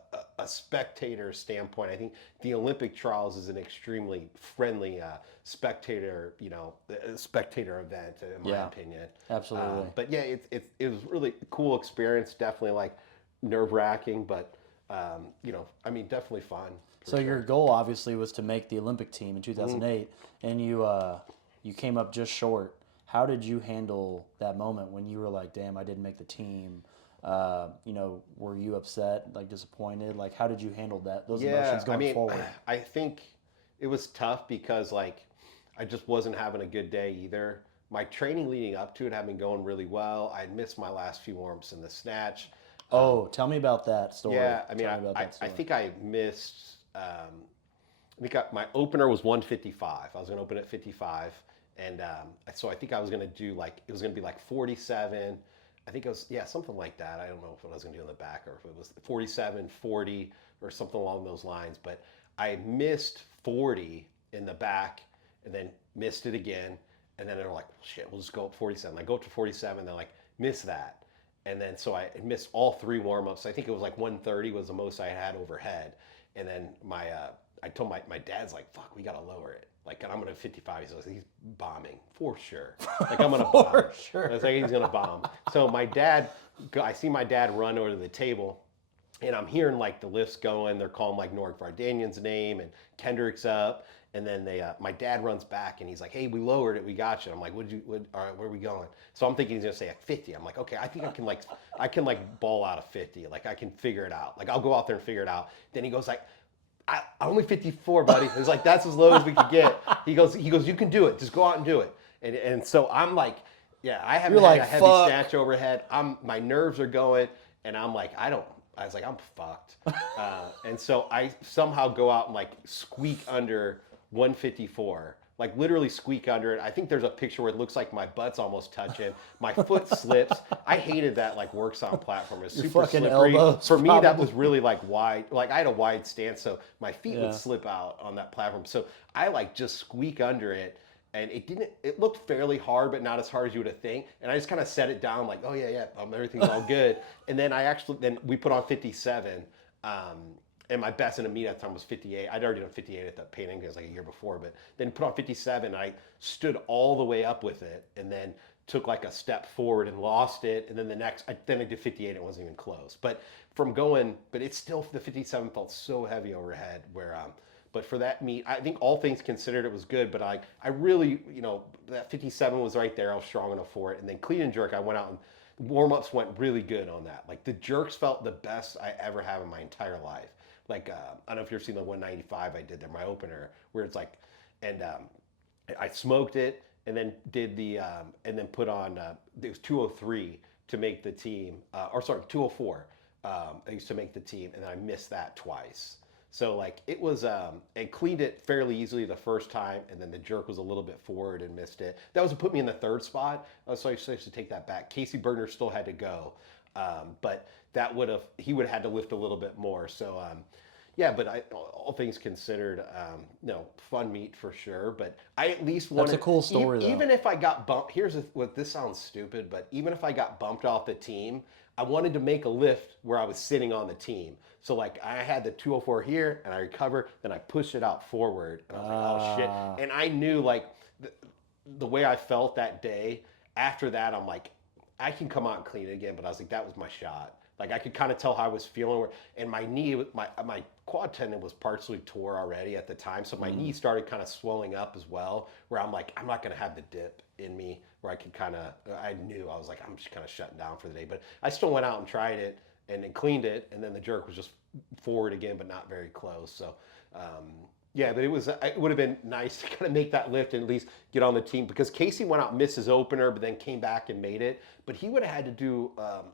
spectator standpoint, I think the Olympic trials is an extremely friendly spectator event in my opinion. Absolutely. But yeah, it was really a cool experience. Definitely like nerve wracking, but I mean, definitely fun. So your goal obviously was to make the Olympic team in 2008, and you came up just short. How did you handle that moment when you were like, "Damn, I didn't make the team"? Were you upset, like disappointed? Like, how did you handle those emotions going forward? I think it was tough because like I just wasn't having a good day either. My training leading up to it had been going really well. I'd missed my last few warm-ups in the snatch. Oh, tell me about that story. Yeah, I mean, I think I missed. My opener was 155. I was going to open at 55, and so I think I was going to do it was going to be like 47. I think it was something like that. I don't know if I was going to do in the back or if it was 47, 40 or something along those lines. But I missed 40 in the back, and then missed it again, and then they're like, well, shit, we'll just go up 47. I go up to 47, they're like, miss that. And then so I missed all 3 warm-ups. I think it was like 130 was the most I had overhead. And then I told my dad's like, fuck, we gotta lower it. Like, and I'm gonna 55. He's bombing for sure. Like I'm gonna bomb. For sure. I was like, he's gonna bomb. So I see my dad run over to the table, and I'm hearing like the lifts going. They're calling like Norik Vardanyan's name and Kendrick's up. And then my dad runs back and he's like, hey, we lowered it, we got you. I'm like, all right, where are we going? So I'm thinking he's gonna say like 50. I'm like, okay, I think I can ball out of 50. Like I can figure it out. Like I'll go out there and figure it out. Then he goes like, I only 54, buddy. He's like, that's as low as we could get. He goes, you can do it. Just go out and do it. And so I'm like, yeah, I haven't had a heavy snatch overhead. My nerves are going, and I'm like, I was like, I'm fucked. And so I somehow go out and like squeak under 154, like literally squeak under it. I think there's a picture where it looks like my butt's almost touching. My foot slips. I hated that like works on platform. It's super slippery. For me, that was really like wide. Like I had a wide stance, so my feet would slip out on that platform. So I like just squeak under it. And it looked fairly hard, but not as hard as you would have think. And I just kind of set it down like, oh yeah, everything's all good. And then then we put on 57. And my best in a meet at the time was 58. I'd already done 58 at the painting because like a year before, but then put on 57. I stood all the way up with it, and then took like a step forward and lost it. And then then I did 58. And it wasn't even close. But it's still the 57 felt so heavy overhead. But for that meet, I think all things considered, it was good. But I really, that 57 was right there. I was strong enough for it. And then clean and jerk, I went out and warm-ups went really good on that. Like the jerks felt the best I ever have in my entire life. Like, I don't know if you've seen the 195 I did there, my opener, where it's like, and I smoked it and then did and then put on, it was 203 to make the team, 204 I used to make the team, and then I missed that twice. So like it was, and cleaned it fairly easily the first time, and then the jerk was a little bit forward and missed it. That was to put me in the 3rd spot, so I should take that back. Casey Bergner still had to go, but he would have had to lift a little bit more. So but all things considered, fun meet for sure. But I at least wanted. That's a cool story, though. Even if I got bumped, this sounds stupid, but even if I got bumped off the team, I wanted to make a lift where I was sitting on the team. So like I had the 204 here, and I recover, then I push it out forward, and I was like, oh shit. And I knew like the way I felt that day. After that, I'm like, I can come out and clean it again. But I was like, that was my shot. Like I could kind of tell how I was feeling, and my knee, my quad tendon was partially tore already at the time, so my knee started kind of swelling up as well. Where I'm like, I'm not gonna have the dip in me where I could I knew I was like, I'm just kind of shutting down for the day. But I still went out and tried it, and then cleaned it, and then the jerk was just forward again, but not very close. So. But it would have been nice to kind of make that lift and at least get on the team, because Casey went out and missed his opener, but then came back and made it. But he would have had to do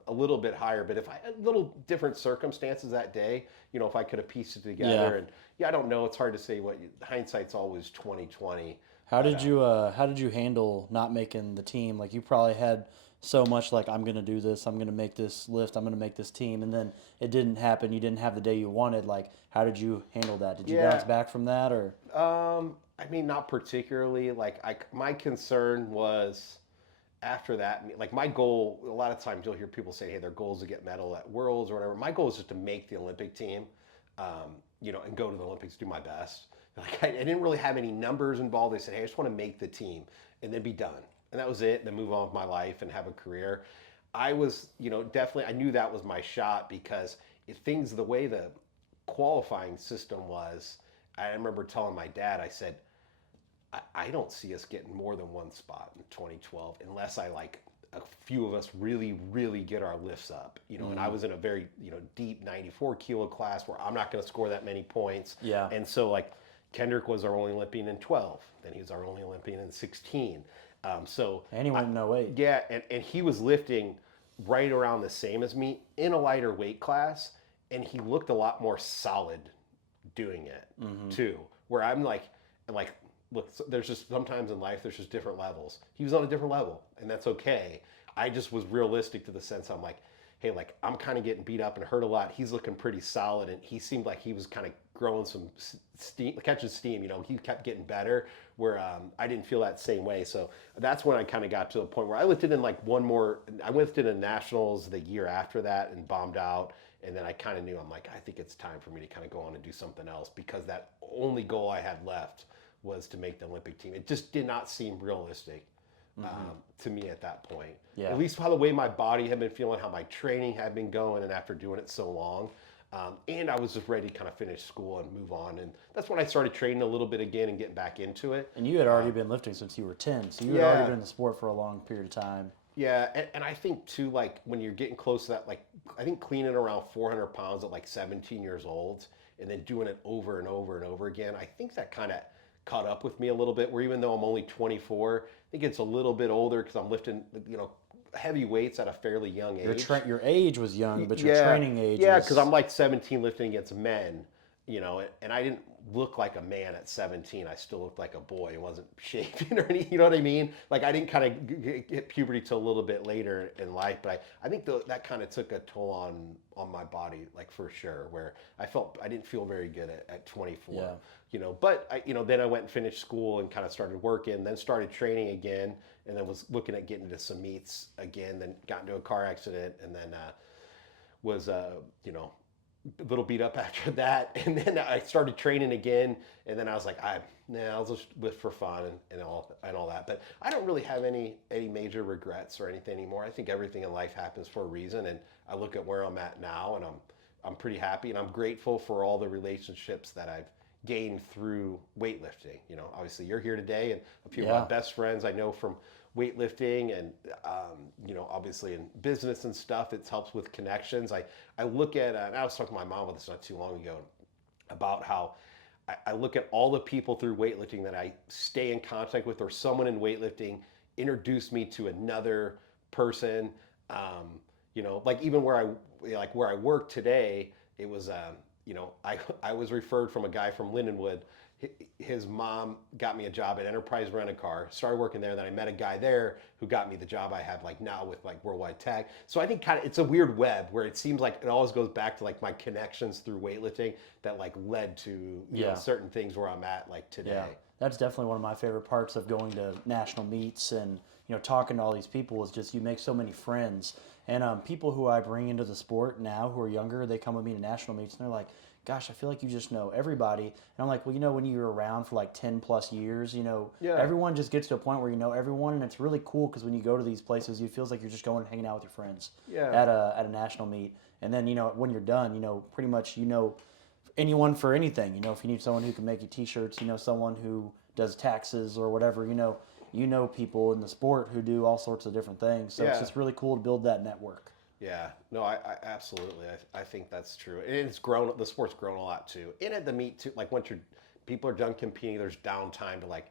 a little bit higher. But if I had little different circumstances that day, if I could have pieced it together. And I don't know. It's hard to say hindsight's always 20/20. How did you handle not making the team? Like you probably had so much like I'm gonna do this, I'm gonna make this lift, I'm gonna make this team, and then it didn't happen. You didn't have the day you wanted. Like how did you handle that? Did you bounce Yeah. back from that or? I mean, not particularly. My concern was after that, like my goal, a lot of times you'll hear people say, hey, their goal is to get medal at Worlds or whatever. My goal is just to make the Olympic team, and go to the Olympics, do my best. Like I didn't really have any numbers involved. They said, hey, I just want to make the team and then be done. And that was it. And then move on with my life and have a career. I was, definitely, I knew that was my shot because the way the qualifying system was, I remember telling my dad, I said, I don't see us getting more than one spot in 2012 unless a few of us really, really get our lifts up, and I was in a very, deep 94 kilo class where I'm not going to score that many points. Yeah. And so Kendrick was our only Olympian in 12. Then he was our only Olympian in 16. And he went in 08. Yeah. And he was lifting right around the same as me in a lighter weight class. And he looked a lot more solid doing it too, where I'm like, look, there's just sometimes in life, there's just different levels. He was on a different level, and that's okay. I just was realistic to the sense I'm like, hey, I'm kind of getting beat up and hurt a lot. He's looking pretty solid, and he seemed like he was kind of growing some steam, catching steam. He kept getting better, where I didn't feel that same way. So that's when I kind of got to a point where I lifted in I lifted in nationals the year after that and bombed out. And then I kind of knew, I'm like, I think it's time for me to kind of go on and do something else because that only goal I had left was to make the Olympic team. It just did not seem realistic to me at that point. Yeah. At least how the way my body had been feeling, how my training had been going, and after doing it so long. And I was just ready to kind of finish school and move on. And that's when I started training a little bit again and getting back into it. And you had already been lifting since you were 10, so you had already been in the sport for a long period of time. Yeah, and I think too, when you're getting close to that, I think cleaning around 400 pounds at 17 years old and then doing it over and over and over again, I think that kind of caught up with me a little bit, where even though I'm only 24, I think it's a little bit older because I'm lifting, heavy weights at a fairly young age. Your age was young, but your training age was... because I'm 17 lifting against men, and I didn't look like a man at 17. I still looked like a boy. It wasn't shaving or anything, you know what I mean? I didn't kind of hit puberty till a little bit later in life, but I think that kind of took a toll on my body, for sure, where I didn't feel very good at 24. Yeah. But then I went and finished school and kind of started working, then started training again, and then was looking at getting into some meets again, then got into a car accident, and then was a little beat up after that. And then I started training again, and then I was like, I'll just lift for fun and all that. But I don't really have any major regrets or anything anymore. I think everything in life happens for a reason, and I look at where I'm at now, and I'm pretty happy, and I'm grateful for all the relationships that I've gained through weightlifting. Obviously you're here today, and a few of my best friends I know from weightlifting, and obviously in business and stuff, it helps with connections. I look at, and I was talking to my mom about this not too long ago, about how I look at all the people through weightlifting that I stay in contact with, or someone in weightlifting introduced me to another person. Even where I work today, it was I was referred from a guy from Lindenwood. His mom got me a job at Enterprise Rent-A-Car, started working there. Then I met a guy there who got me the job I have now with Worldwide Tag. So I think it's a weird web where it seems like it always goes back to my connections through weightlifting that led to certain things where I'm at today. Yeah, that's definitely one of my favorite parts of going to national meets and talking to all these people is just you make so many friends. And people who I bring into the sport now who are younger, they come with me to national meets and they're like, gosh, I feel like you just know everybody. And I'm like, well, when you're around for 10 plus years, everyone just gets to a point where you know everyone. And it's really cool because when you go to these places, it feels like you're just going and hanging out with your friends at a national meet. And then, when you're done, pretty much, anyone for anything. If you need someone who can make you t-shirts, someone who does taxes or whatever, people in the sport who do all sorts of different things. So it's just really cool to build that network. Yeah, no, I absolutely. I think that's true. And it's grown, the sport's grown a lot too. And at the meet too, once people are done competing, there's downtime to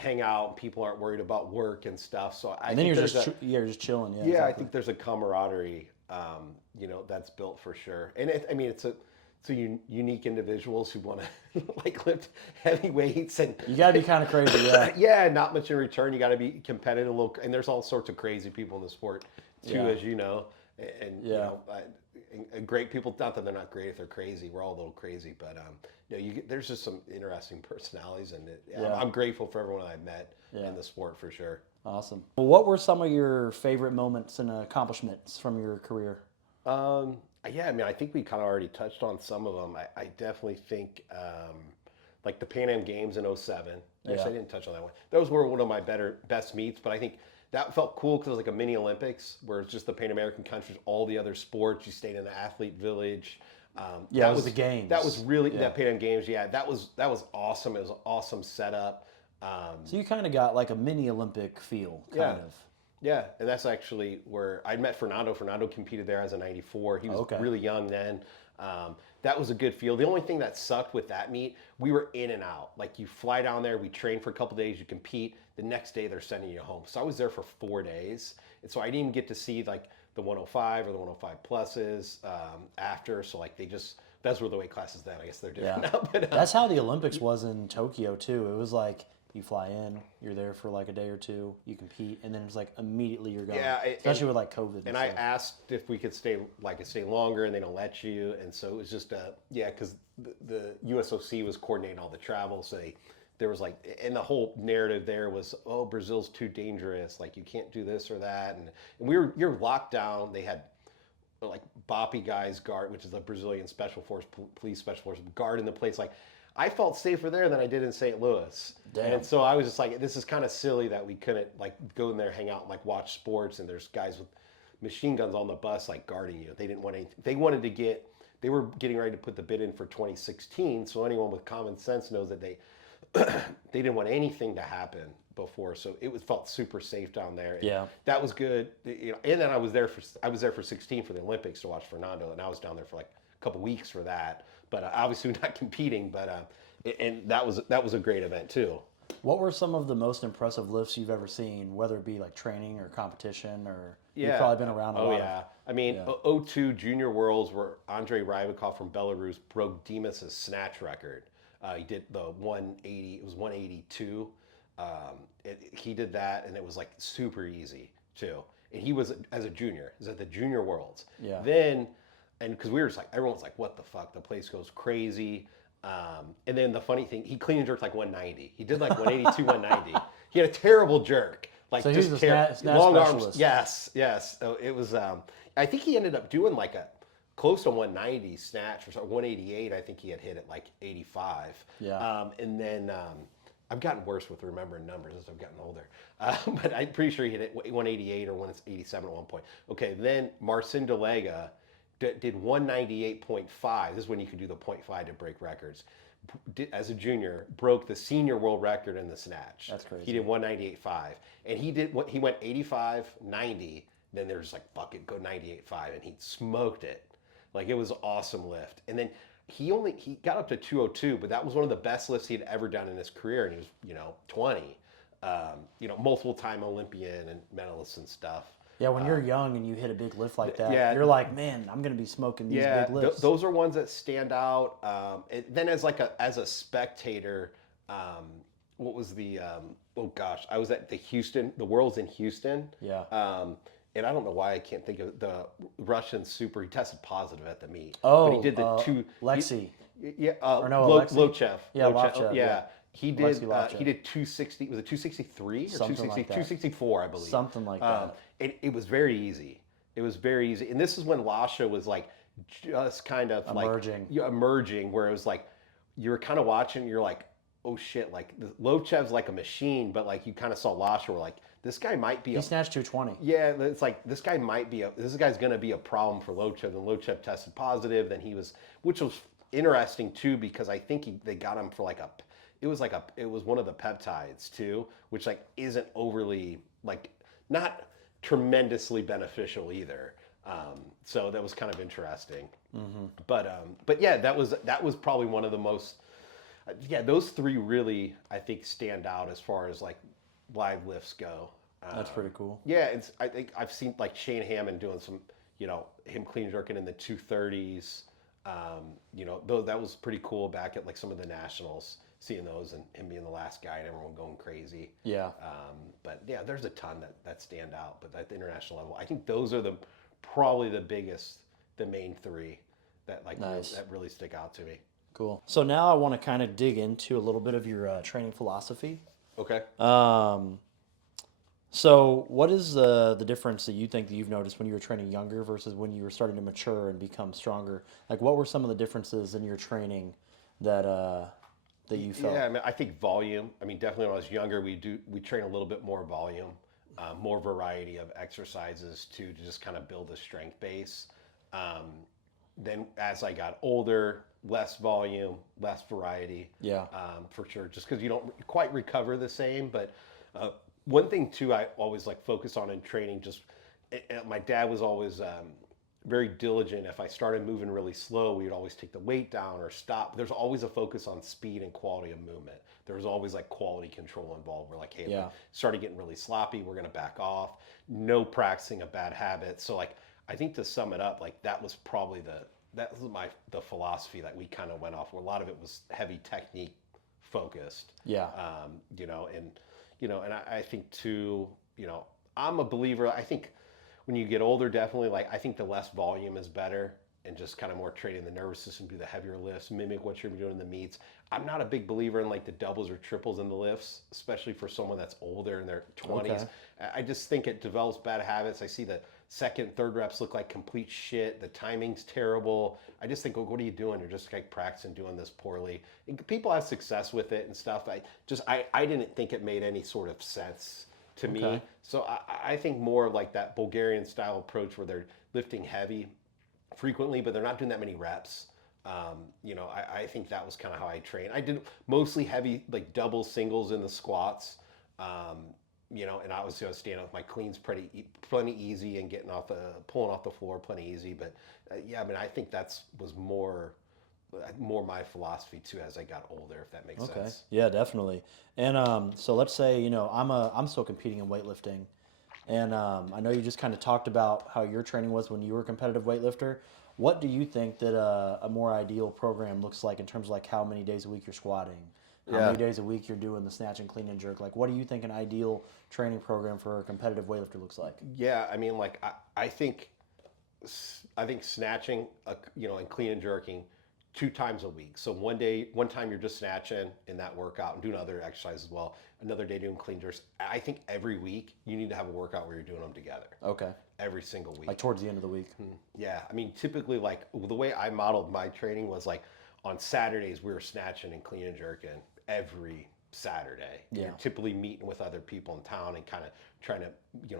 hang out and people aren't worried about work and stuff. So I think you're just chilling. Yeah, exactly. exactly. I think there's a camaraderie, that's built for sure. And it's unique individuals who want to like lift heavy weights and You got to be kind of crazy, yeah. yeah, not much in return. You got to be competitive a little, and there's all sorts of crazy people in the sport too, Yeah. as you know, and you know, and great people. Not that they're not great if they're crazy. We're all a little crazy, but you know, there's just some interesting personalities, and I'm grateful for everyone I've met in the sport for sure. Awesome. Well, what were some of your favorite moments and accomplishments from your career? Yeah, I mean, I think we kind of already touched on some of them. I definitely think like the Pan Am Games in '07. Actually, I didn't touch on that one. Those were one of my best meets, but I think that felt cool because it was like a mini Olympics where it's just the Pan American countries, all the other sports. You stayed in the athlete village. Yeah, that was the games. That was really that Pan Am Games. Yeah, that was awesome. It was an awesome setup. So you kind of got like a mini Olympic feel, kind of. Yeah, and that's actually where I met Fernando. Fernando competed there as a 94. He was really young then. That was a good feel. The only thing that sucked with that meet, we were in and out. Like you fly down there, we train for a couple days, you compete. The next day they're sending you home. So I was there for 4 days. And so I didn't even get to see like the 105 or the 105 pluses after. So like those were the weight classes then. I guess they're different now. But, that's how the Olympics was in Tokyo too. It was like you fly in, you're there for like a day or two, you compete, and then it's like immediately you're gone. Yeah, especially with like COVID. And I asked if we could stay longer, and they don't let you. And so it was just because the USOC was coordinating all the travel, so there was like, and the whole narrative there was, oh, Brazil's too dangerous, like you can't do this or that, and you're locked down. They had like Boppy guys guard, which is the Brazilian special force, police special force, guard in the place. Like I felt safer there than I did in St. Louis. Damn. And so I was just like, this is kind of silly that we couldn't like go in there, hang out, and like watch sports, and there's guys with machine guns on the bus like guarding you. They didn't want anything. They were getting ready to put the bid in for 2016. So anyone with common sense knows that they didn't want anything to happen before. So it felt super safe down there. And that was good. You know, and then I was there for 16 for the Olympics to watch Fernando, and I was down there for like a couple weeks for that. But obviously not competing. But and that was a great event too. What were some of the most impressive lifts you've ever seen, whether it be like training or competition, or you've probably been around a lot? I mean, 02 Junior Worlds where Andrei Rybakov from Belarus broke Dimas's snatch record. He did the 180. It was 182. He did that, and it was like super easy too. And he was as a junior. He was at the Junior Worlds. Yeah. Then, and because we were just like, everyone's like, what the fuck? The place goes crazy. And then the funny thing, he clean and jerked like 190. He did like 182, 190. He had a terrible jerk. Like so just he's a snatch long specialist. arms. Yes. So it was. I think he ended up doing like a close to 190 snatch or something. 188. I think he had hit at like 85. Yeah. And then I've gotten worse with remembering numbers as I've gotten older. But I'm pretty sure he hit 188 or 187 at one point. Okay. Then Marcin Delega did 198.5. This is when you could do the 0.5 to break records. As a junior, broke the senior world record in the snatch. That's crazy. He did 198.5, and he went 85, 90. Then there's like, fuck it, go 98.5, and he smoked it. Like it was an awesome lift. And then he got up to 202, but that was one of the best lifts he had ever done in his career, and he was 20. Multiple time Olympian and medalist and stuff. Yeah, when you're young and you hit a big lift like that, you're like, man, I'm going to be smoking these big lifts. Those are ones that stand out. Then as a spectator, what was the, I was at the Worlds in Houston. Yeah. And I don't know why I can't think of the Russian he tested positive at the meet. Oh, but he did the Lexi. Lochev. Yeah, Lochev. Yeah. He did 260, was it 263 or 264, I believe. Something like that. And it was very easy. And this is when Lasha was like just kind of emerging, where it was like you were kind of watching, you're like, oh shit, like Lochev's like a machine, but like you kind of saw Lasha, where like this guy might be he snatched 220. Yeah, it's like this guy's going to be a problem for Lochev. And Lochev tested positive, then which was interesting too, because I think they got him for it was one of the peptides too, which like isn't overly not tremendously beneficial either. So that was kind of interesting. Mm-hmm. But yeah, that was probably one of the most. Those three really I think stand out as far as like live lifts go. That's pretty cool. Yeah, I think I've seen like Shane Hammond doing some, him clean jerking in the 230s. You know, though that was pretty cool back at like some of the nationals, seeing those and him being the last guy and everyone going crazy. Yeah. But yeah, there's a ton that stand out. But at the international level, I think those are probably the biggest, the main three that like Nice. that really stick out to me. Cool. So now I want to kind of dig into a little bit of your training philosophy. Okay. So what is the difference that you think that you've noticed when you were training younger versus when you were starting to mature and become stronger? Like, what were some of the differences in your training that that you felt? Yeah, I mean, I think volume. I mean, definitely when I was younger, we train a little bit more volume, more variety of exercises to just kind of build a strength base. Then as I got older, less volume, less variety. Yeah. For sure. Just because you don't quite recover the same. But one thing too, I always like focus on in training. My dad was always very diligent. If I started moving really slow, we would always take the weight down or stop. There's always a focus on speed and quality of movement. There was always like quality control involved. We're like, hey, if we started getting really sloppy, we're gonna back off. No practicing a bad habit. So like, I think to sum it up, like that was probably the philosophy that we kind of went off. Where a lot of it was heavy technique focused. Yeah. And I think too, I'm a believer. I think when you get older, definitely like I think the less volume is better, and just kind of more training the nervous system, do the heavier lifts, mimic what you're doing in the meets. I'm not a big believer in like the doubles or triples in the lifts, especially for someone that's older in their 20s. Okay. I just think it develops bad habits. I see the second, third reps look like complete shit. The timing's terrible. I just think, well, what are you doing? You're just like practicing doing this poorly. And people have success with it and stuff. I didn't think it made any sort of sense to me. So I think more like that Bulgarian style approach where they're lifting heavy frequently, but they're not doing that many reps. I think that was kind of how I trained. I did mostly heavy, like double singles in the squats. And I was standing with my cleans plenty easy and pulling off the floor plenty easy. But I mean, I think was more my philosophy too as I got older, if that makes sense. Yeah, definitely. And so let's say I'm still competing in weightlifting, and I know you just kind of talked about how your training was when you were a competitive weightlifter. What do you think that a more ideal program looks like in terms of like how many days a week you're squatting? How many days a week you're doing the snatch and clean and jerk? Like, what do you think an ideal training program for a competitive weightlifter looks like? Yeah, I mean, like I think snatching, and clean and jerking 2 times a week. So one time you're just snatching in that workout and doing other exercises as well. Another day doing clean jerks. I think every week you need to have a workout where you're doing them together. Okay. Every single week. Like towards the end of the week. Yeah, I mean, typically like the way I modeled my training was like on Saturdays we were snatching and clean and jerking every Saturday. Yeah. You're typically meeting with other people in town and kind of trying to,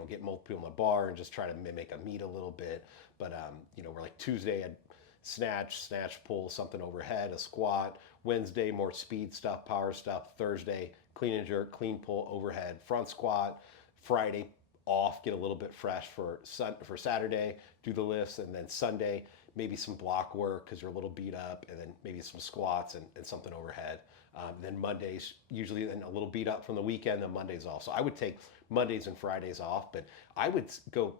get multiple people in the bar and just try to mimic a meet a little bit. But, we're like Tuesday I'd snatch, pull, something overhead, a squat. Wednesday, more speed stuff, power stuff. Thursday, clean and jerk, clean pull, overhead, front squat. Friday, off, get a little bit fresh for Saturday, do the lifts. And then Sunday, maybe some block work because you're a little beat up, and then maybe some squats and something overhead. Then Mondays, usually then a little beat up from the weekend, then Mondays off. So I would take Mondays and Fridays off, but I would go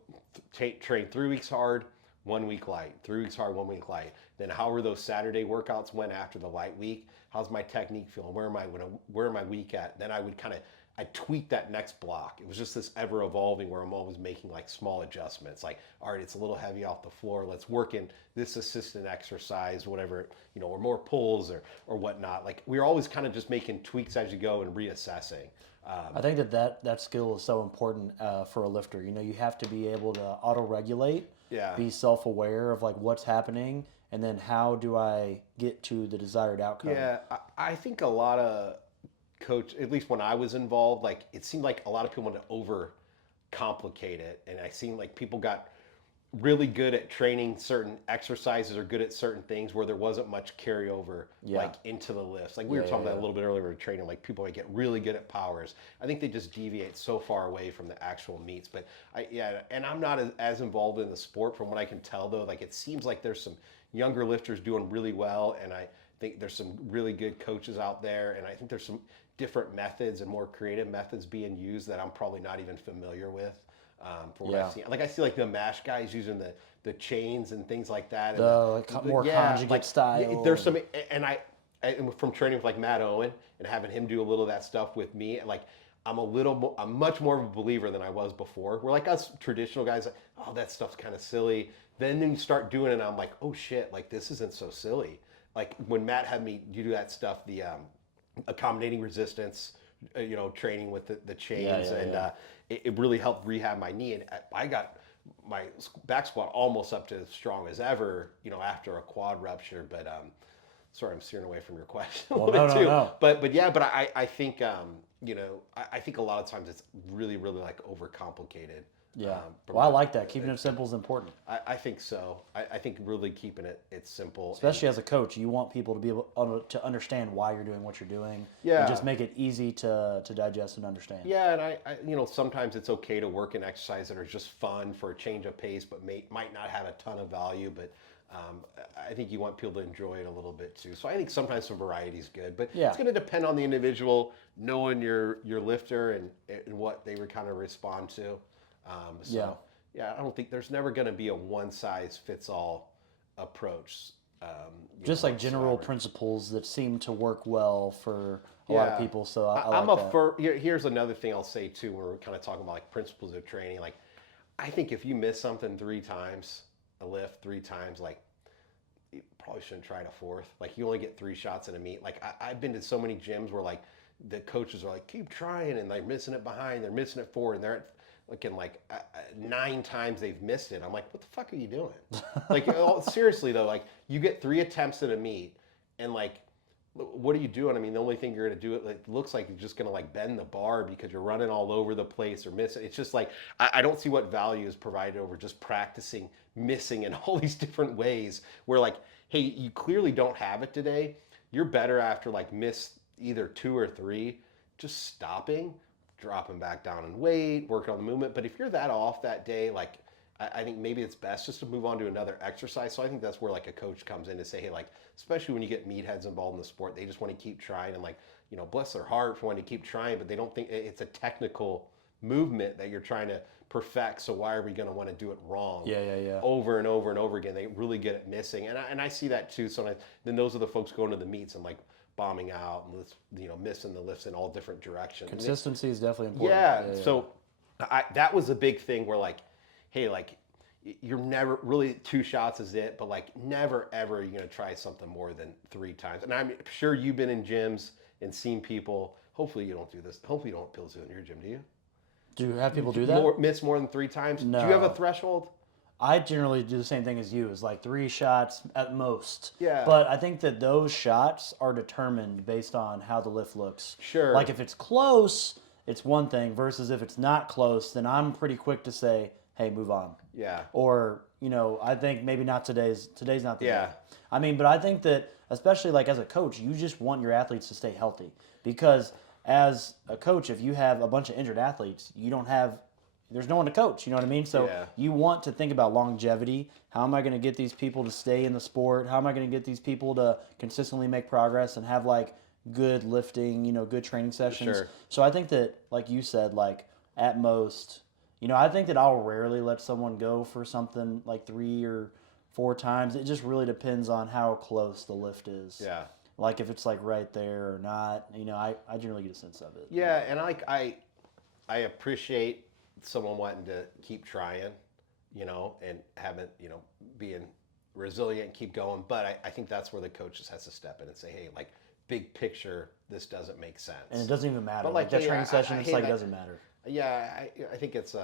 train 3 weeks hard, 1 week light, 3 weeks hard, 1 week light. Then however those Saturday workouts went after the light week, how's my technique feeling? Where am I weak at? Then I tweak that next block. It was just this ever evolving where I'm always making like small adjustments. Like, all right, it's a little heavy off the floor. Let's work in this assistant exercise, whatever, or more pulls or whatnot. Like we're always kind of just making tweaks as you go and reassessing. I think that skill is so important for a lifter. You have to be able to auto-regulate, be self-aware of like what's happening, and then how do I get to the desired outcome. Yeah, I think a lot of coach, at least when I was involved, like it seemed like a lot of people wanted to over complicate it, and I seen like people got really good at training certain exercises or good at certain things where there wasn't much carryover like into the lifts. Like we were talking about a little bit earlier with training, like people might get really good at powers. I think they just deviate so far away from the actual meets. But and I'm not as involved in the sport from what I can tell though. Like it seems like there's some younger lifters doing really well, and I think there's some really good coaches out there, and I think there's some different methods and more creative methods being used that I'm probably not even familiar with. From what I've seen, like I see like the MASH guys using the chains and things like that. The like more conjugate style. There's some, and I from training with like Matt Owen and having him do a little of that stuff with me, like I'm much more of a believer than I was before. We're like us traditional guys, like, oh, that stuff's kind of silly. Then you start doing it, and I'm like, oh shit, like this isn't so silly. Like when Matt had me do that stuff, the accommodating resistance, training with the chains, it really helped rehab my knee, and I got my back squat almost up to as strong as ever, after a quad rupture. But sorry, I'm steering away from your question a little bit too. No. But I think I think a lot of times it's really like overcomplicated. Yeah. Well, I like that. Keeping it simple is important. I think so. I think really keeping it simple. Especially as a coach, you want people to be able to understand why you're doing what you're doing. Yeah. And just make it easy to digest and understand. Yeah, and I sometimes it's okay to work in exercise that are just fun for a change of pace, but might not have a ton of value. But I think you want people to enjoy it a little bit too. So I think sometimes some variety is good, but it's going to depend on the individual, knowing your lifter and what they would kind of respond to. I don't think there's never going to be a one size fits all approach. Just like general principles that seem to work well for a lot of people. So I like that. Here's another thing I'll say too, when we're kind of talking about like principles of training. Like, I think if you miss something 3 times, a lift 3 times, like you probably shouldn't try it a 4th. Like you only get 3 shots in a meet. Like I've been to so many gyms where like the coaches are like, keep trying, and they're missing it behind, they're missing it forward, and they're at looking like 9 times they've missed it. I'm like, what the fuck are you doing? Like, seriously though, like you get 3 attempts at a meet, and like, what are you doing? I mean, the only thing you're gonna do, it looks like you're just gonna like bend the bar because you're running all over the place or missing. It's just like, I don't see what value is provided over just practicing missing in all these different ways where like, hey, you clearly don't have it today. You're better after like miss either 2 or 3, just stopping, dropping back down in weight, working on the movement. But if you're that off that day, like I think maybe it's best just to move on to another exercise. So I think that's where like a coach comes in to say, hey, like, especially when you get meatheads involved in the sport, they just want to keep trying, and like, bless their heart for wanting to keep trying, but they don't think it's a technical movement that you're trying to perfect. So why are we going to want to do it wrong? Over and over and over again. They really get at missing, and I see that too. Sometimes then those are the folks going to the meets and like bombing out and missing the lifts in all different directions. Consistency is definitely important. Yeah. So that was a big thing where like, hey, like you're never really 2 shots is it, but like never ever you're gonna try something more than 3 times. And I'm sure you've been in gyms and seen people. Hopefully you don't do this. Hopefully you don't have pills in your gym, do you? Do you have people do that? Miss more than 3 times? No. Do you have a threshold? I generally do the same thing as you, is like 3 shots at most. Yeah. But I think that those shots are determined based on how the lift looks. Sure. Like if it's close, it's one thing, versus if it's not close, then I'm pretty quick to say, hey, move on. Yeah. Or, I think maybe not today's not the day. Yeah. I mean, but I think that especially like as a coach, you just want your athletes to stay healthy, because as a coach, if you have a bunch of injured athletes, there's no one to coach, you know what I mean? So you want to think about longevity. How am I going to get these people to stay in the sport? How am I going to get these people to consistently make progress and have like good lifting, good training sessions? Sure. So I think that, like you said, like at most, I think that I'll rarely let someone go for something like 3 or 4 times. It just really depends on how close the lift is. Yeah. Like if it's like right there or not, I generally get a sense of it. Yeah, and I appreciate someone wanting to keep trying, and having, being resilient, keep going. But I think that's where the coach just has to step in and say, hey, like big picture, this doesn't make sense. And it doesn't even matter. But like that training session, it's like, it doesn't matter. Yeah, I think it's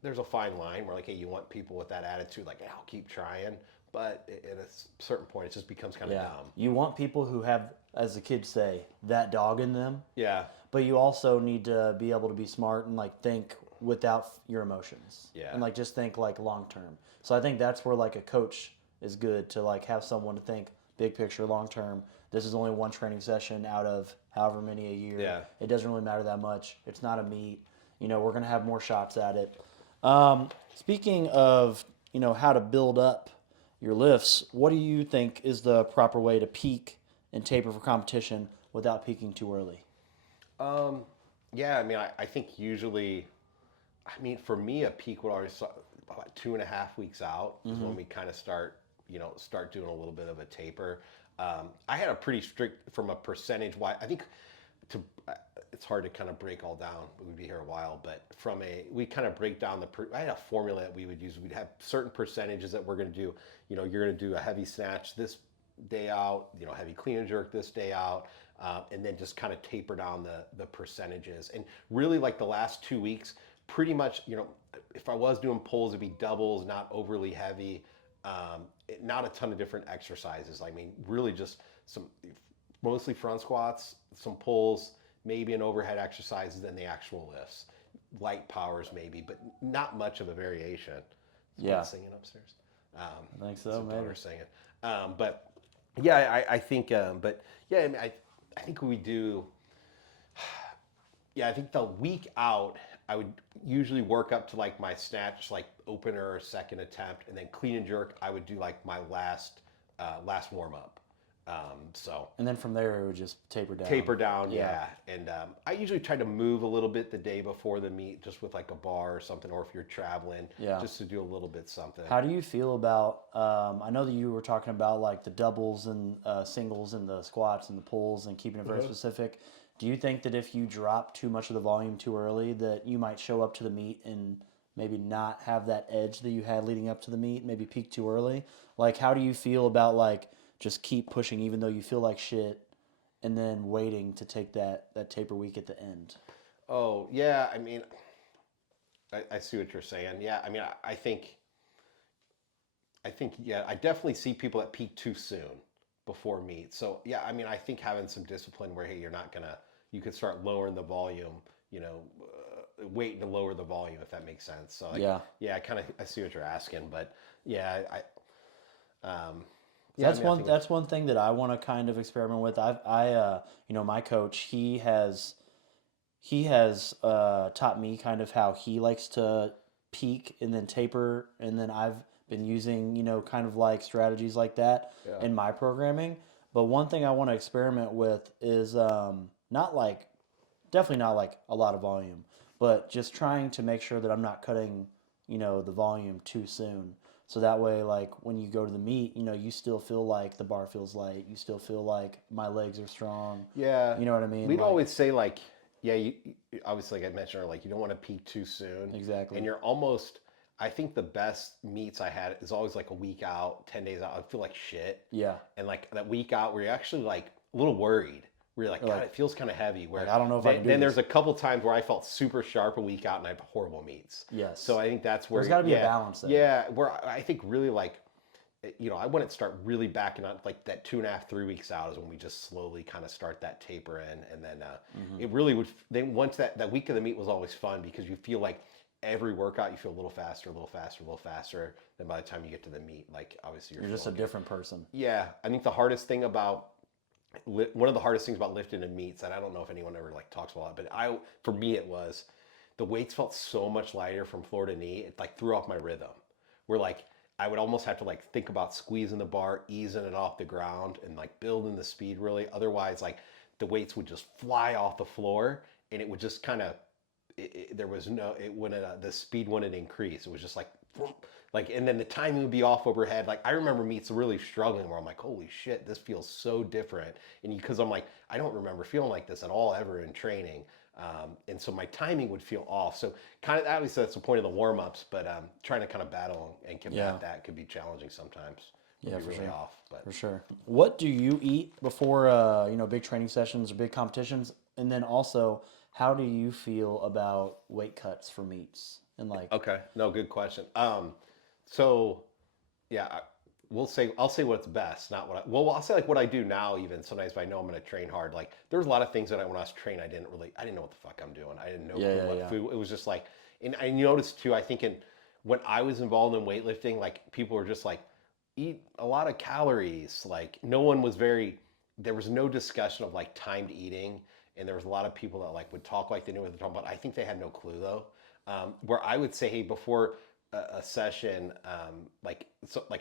there's a fine line where like, hey, you want people with that attitude, like, hey, I'll keep trying. But at a certain point, it just becomes kind of dumb. You want people who have, as the kids say, that dog in them. Yeah. But you also need to be able to be smart and like think without your emotions. Yeah. And like just think like long term. So I think that's where like a coach is good to like have someone to think big picture, long term. This is only 1 training session out of however many a year. Yeah. It doesn't really matter that much. It's not a meet. We're going to have more shots at it. Speaking of, how to build up your lifts, what do you think is the proper way to peak and taper for competition without peaking too early? Yeah, I mean, I think usually I mean, for me, a peak would always about 2.5 weeks out is when we kind of start, start doing a little bit of a taper. I had a pretty strict from a percentage wise. I think to it's hard to kind of break all down. We'd be here a while, but we kind of break down I had a formula that we would use. We'd have certain percentages that we're going to do. You're going to do a heavy snatch this day out, heavy clean and jerk this day out, and then just kind of taper down the percentages. And really, like the last 2 weeks, pretty much, if I was doing pulls, it'd be doubles, not overly heavy, not a ton of different exercises. I mean, really just mostly front squats, some pulls, maybe an overhead exercises, and the actual lifts. Light powers maybe, but not much of a variation. Yeah. Singing upstairs. I think so, maybe. Singing. But yeah, I think, but yeah, I mean, I think we do. Yeah, I think the week out, I would usually work up to like my snatch, like opener or second attempt, and then clean and jerk. I would do like my last warm up. And then from there it would just taper down. Taper down, yeah. And I usually try to move a little bit the day before the meet, just with like a bar or something, or if you're traveling, just to do a little bit something. How do you feel about? I know that you were talking about like the doubles and singles and the squats and the pulls and keeping it very specific. Do you think that if you drop too much of the volume too early, that you might show up to the meet and maybe not have that edge that you had leading up to the meet, maybe peak too early? Like, how do you feel about like just keep pushing even though you feel like shit and then waiting to take that taper week at the end? Oh, yeah. I mean, I see what you're saying. Yeah. I mean, I think, yeah, I definitely see people that peak too soon before meet. So, yeah, I mean, I think having some discipline where, hey, you could start lowering the volume, waiting to lower the volume, if that makes sense. So, like, yeah, I see what you're asking, but yeah, that's one thing that I want to kind of experiment with. My coach, he has taught me kind of how he likes to peak and then taper, and then I've been using, kind of like strategies like that in my programming. But one thing I want to experiment with is definitely not like a lot of volume, but just trying to make sure that I'm not cutting, the volume too soon. So that way, like when you go to the meet, you still feel like the bar feels light. You still feel like my legs are strong. Yeah. You know what I mean? We'd always say like, yeah, you obviously, like I mentioned earlier, like you don't want to peak too soon. Exactly. And you're almost, I think the best meets I had is always like a week out, 10 days out. I feel like shit. Yeah. And like that week out where you're actually like a little worried. Where you're like, God, it feels kind of heavy. Where like, I don't know if I can do this. There's a couple times where I felt super sharp a week out and I have horrible meets. Yes. So I think that's where there's got to be a balance there. Yeah, where I think really like, I wouldn't start really backing up like that 2.5, 3 weeks out is when we just slowly kind of start that taper in, and then it really would. Then once that week of the meet was always fun because you feel like every workout you feel a little faster, a little faster, a little faster. Then by the time you get to the meet, like obviously you're just a different person. Yeah, I think the hardest thing about one of the hardest things about lifting in meets, and I don't know if anyone ever like talks about it, but for me it was the weights felt so much lighter from floor to knee. It like threw off my rhythm. Where like I would almost have to like think about squeezing the bar, easing it off the ground, and like building the speed really. Otherwise, like the weights would just fly off the floor, and it would just kind of the speed wouldn't increase. It was just like, and then the timing would be off overhead. Like I remember meets really struggling where I'm like, holy shit, this feels so different. And because I'm like, I don't remember feeling like this at all ever in training. And so my timing would feel off. So kind of, obviously that's the point of the warm-ups, but trying to kind of battle and combat that could be challenging sometimes. Yeah, for really sure. Off, but. For sure. What do you eat before, big training sessions or big competitions? And then also, how do you feel about weight cuts for meets? And like, okay, no, good question. So yeah, I'll say what's best, not what I'll say like what I do now. Even sometimes if I know I'm going to train hard, like there's a lot of things that when I was training, I didn't know what the fuck I'm doing. I didn't know what food. It was just like, and I noticed too. I think when I was involved in weightlifting, like people were just like eat a lot of calories. Like no one was there was no discussion of like timed eating, and there was a lot of people that like would talk like they knew what they're talking about. I think they had no clue though. Where I would say, hey, before a session, like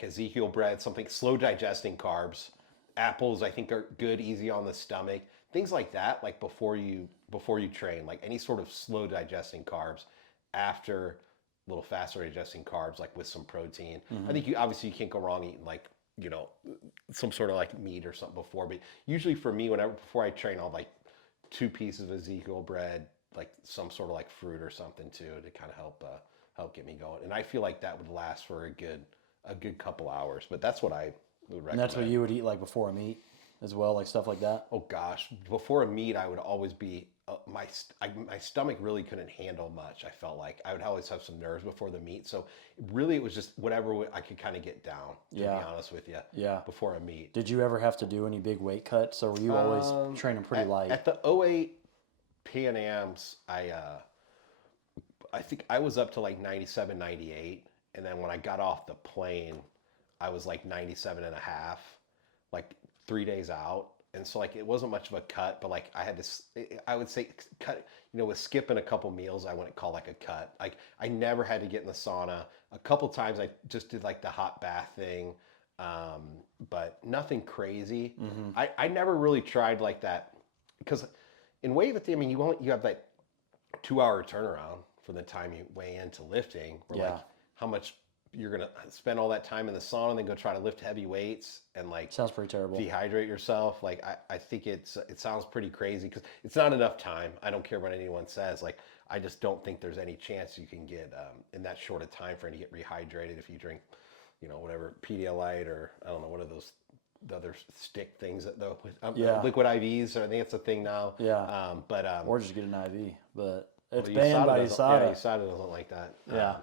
Ezekiel bread, something slow digesting carbs, apples I think are good, easy on the stomach, things like that. Like before you train, like any sort of slow digesting carbs, after a little faster adjusting carbs, like with some protein. Mm-hmm. I think you can't go wrong eating like, you know, some sort of like meat or something before. But usually for me, before I train, I'll like 2 pieces of Ezekiel bread, like some sort of like fruit or something too, to kind of help get me going. And I feel like that would last for a good couple hours. But that's what I would recommend. And that's what you would eat like before a meet as well, like stuff like that? Oh gosh, before a meet, I would always be my stomach really couldn't handle much. I felt like I would always have some nerves before the meet, so really it was just whatever I could kind of get down. To be honest with you, before a meet. Did you ever have to do any big weight cuts, or were you always training pretty light? At the '08 Pan Ams, I think I was up to like 97, 98, and then when I got off the plane, I was like 97 and a half, like 3 days out. And so like it wasn't much of a cut, but like I had this, I would say cut, you know, with skipping a couple meals, I wouldn't call like a cut. Like I never had to get in the sauna. A couple times I just did like the hot bath thing, but nothing crazy. Mm-hmm. I never really tried like that, because in weightlifting, I mean, you have that 2 hour turnaround from the time you weigh into lifting, or like how much you're gonna spend all that time in the sauna and then go try to lift heavy weights and like sounds pretty terrible. Dehydrate yourself. Like I think it sounds pretty crazy because it's not enough time. I don't care what anyone says. Like I just don't think there's any chance you can get in that short a time frame to get rehydrated if you drink, you know, whatever Pedialyte or I don't know what are those the other stick things that liquid IVs. Or I think it's a thing now. Yeah. Or just get an IV, but it's banned by USAW. Yeah, USAW doesn't like that. Yeah.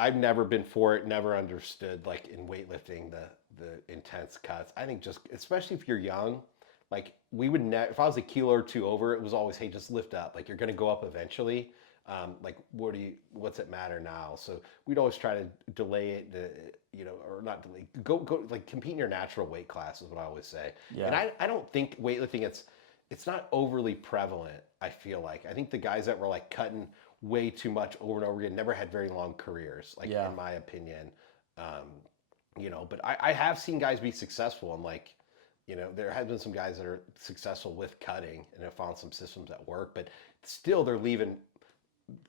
I've never been for it, never understood like in weightlifting the intense cuts. I think just, especially if you're young, like we would if I was a kilo or two over, it was always, hey, just lift up. Like you're going to go up eventually. Like what's it matter now? So we'd always try to delay it, you know, or not delay, go like compete in your natural weight class is what I always say. Yeah. And I don't think weightlifting, it's not overly prevalent. I feel like, I think the guys that were like cutting way too much over and over again never had very long careers, like in my opinion. You know, but I have seen guys be successful, and like, you know, there have been some guys that are successful with cutting and have found some systems that work, but still they're leaving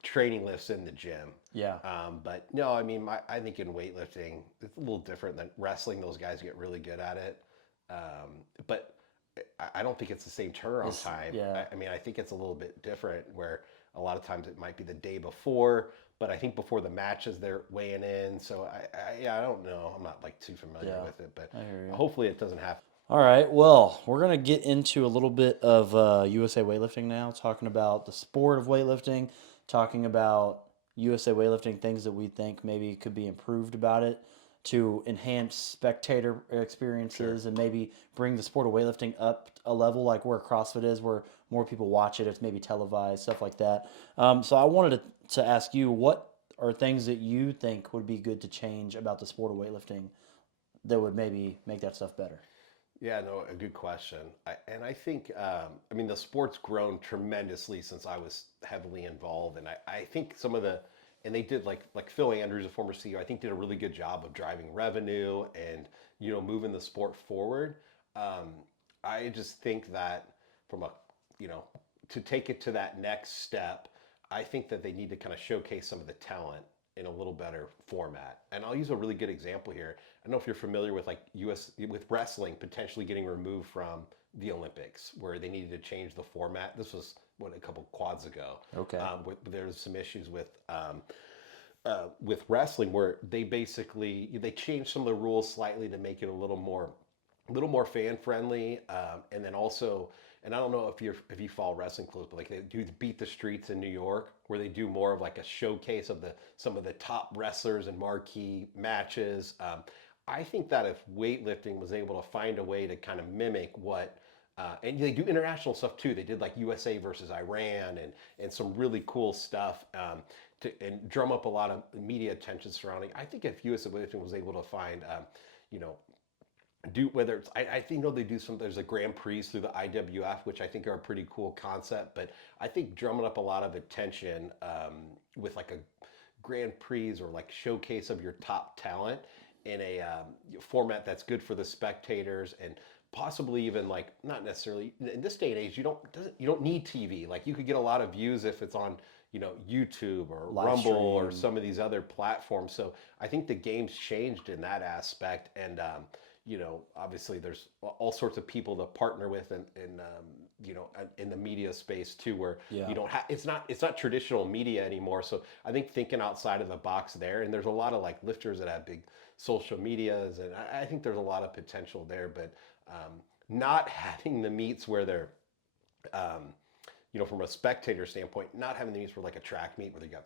training lifts in the gym. Yeah. But no, I mean, I think in weightlifting it's a little different than wrestling. Those guys get really good at it. But I don't think it's the same turnaround time. Yeah. I mean, I think it's a little bit different where a lot of times it might be the day before, but I think before the matches they're weighing in. So I don't know. I'm not like too familiar with it, but hopefully it doesn't happen. All right. Well, we're going to get into a little bit of USA weightlifting now, talking about the sport of weightlifting, talking about USA weightlifting, things that we think maybe could be improved about it to enhance spectator experiences and maybe bring the sport of weightlifting up a level, like where CrossFit is, where more people watch it. It's maybe televised, stuff like that. So I wanted to ask you, what are things that you think would be good to change about the sport of weightlifting that would maybe make that stuff better? Yeah, no, a good question. I think, I mean, the sport's grown tremendously since I was heavily involved. And I think some of and they did like Phil Andrews, a former CEO, I think did a really good job of driving revenue and, you know, moving the sport forward. I just think that from you know, to take it to that next step, I think that they need to kind of showcase some of the talent in a little better format. And I'll use a really good example here. I don't know if you're familiar with like with wrestling potentially getting removed from the Olympics, where they needed to change the format. This was a couple quads ago. Okay. There's some issues with wrestling where they changed some of the rules slightly to make it a little more fan friendly, and then also, and I don't know if you follow wrestling close, but like they do Beat the Streets in New York, where they do more of like a showcase of some of the top wrestlers and marquee matches. I think that if weightlifting was able to find a way to kind of mimic what, and they do international stuff too. They did like USA versus Iran and some really cool stuff, and drum up a lot of media attention surrounding. I think if USA weightlifting was able to find, you know, whether it's, I think they do there's a Grand Prix through the IWF, which I think are a pretty cool concept, but I think drumming up a lot of attention with like a Grand Prix or like showcase of your top talent in a format that's good for the spectators and possibly even like not necessarily in this day and age. You don't need TV. Like you could get a lot of views if it's on YouTube or Live Rumble or stream. some of these other platforms. So I think the game's changed in that aspect, and obviously there's all sorts of people to partner with in the media space too, where Yeah. you don't have it's not traditional media anymore. So I think thinking outside of the box there, and there's a lot of like lifters that have big social medias, and I think there's a lot of potential there, but not having the meets where they're um, from a spectator standpoint, not having the meets for like a track meet where you got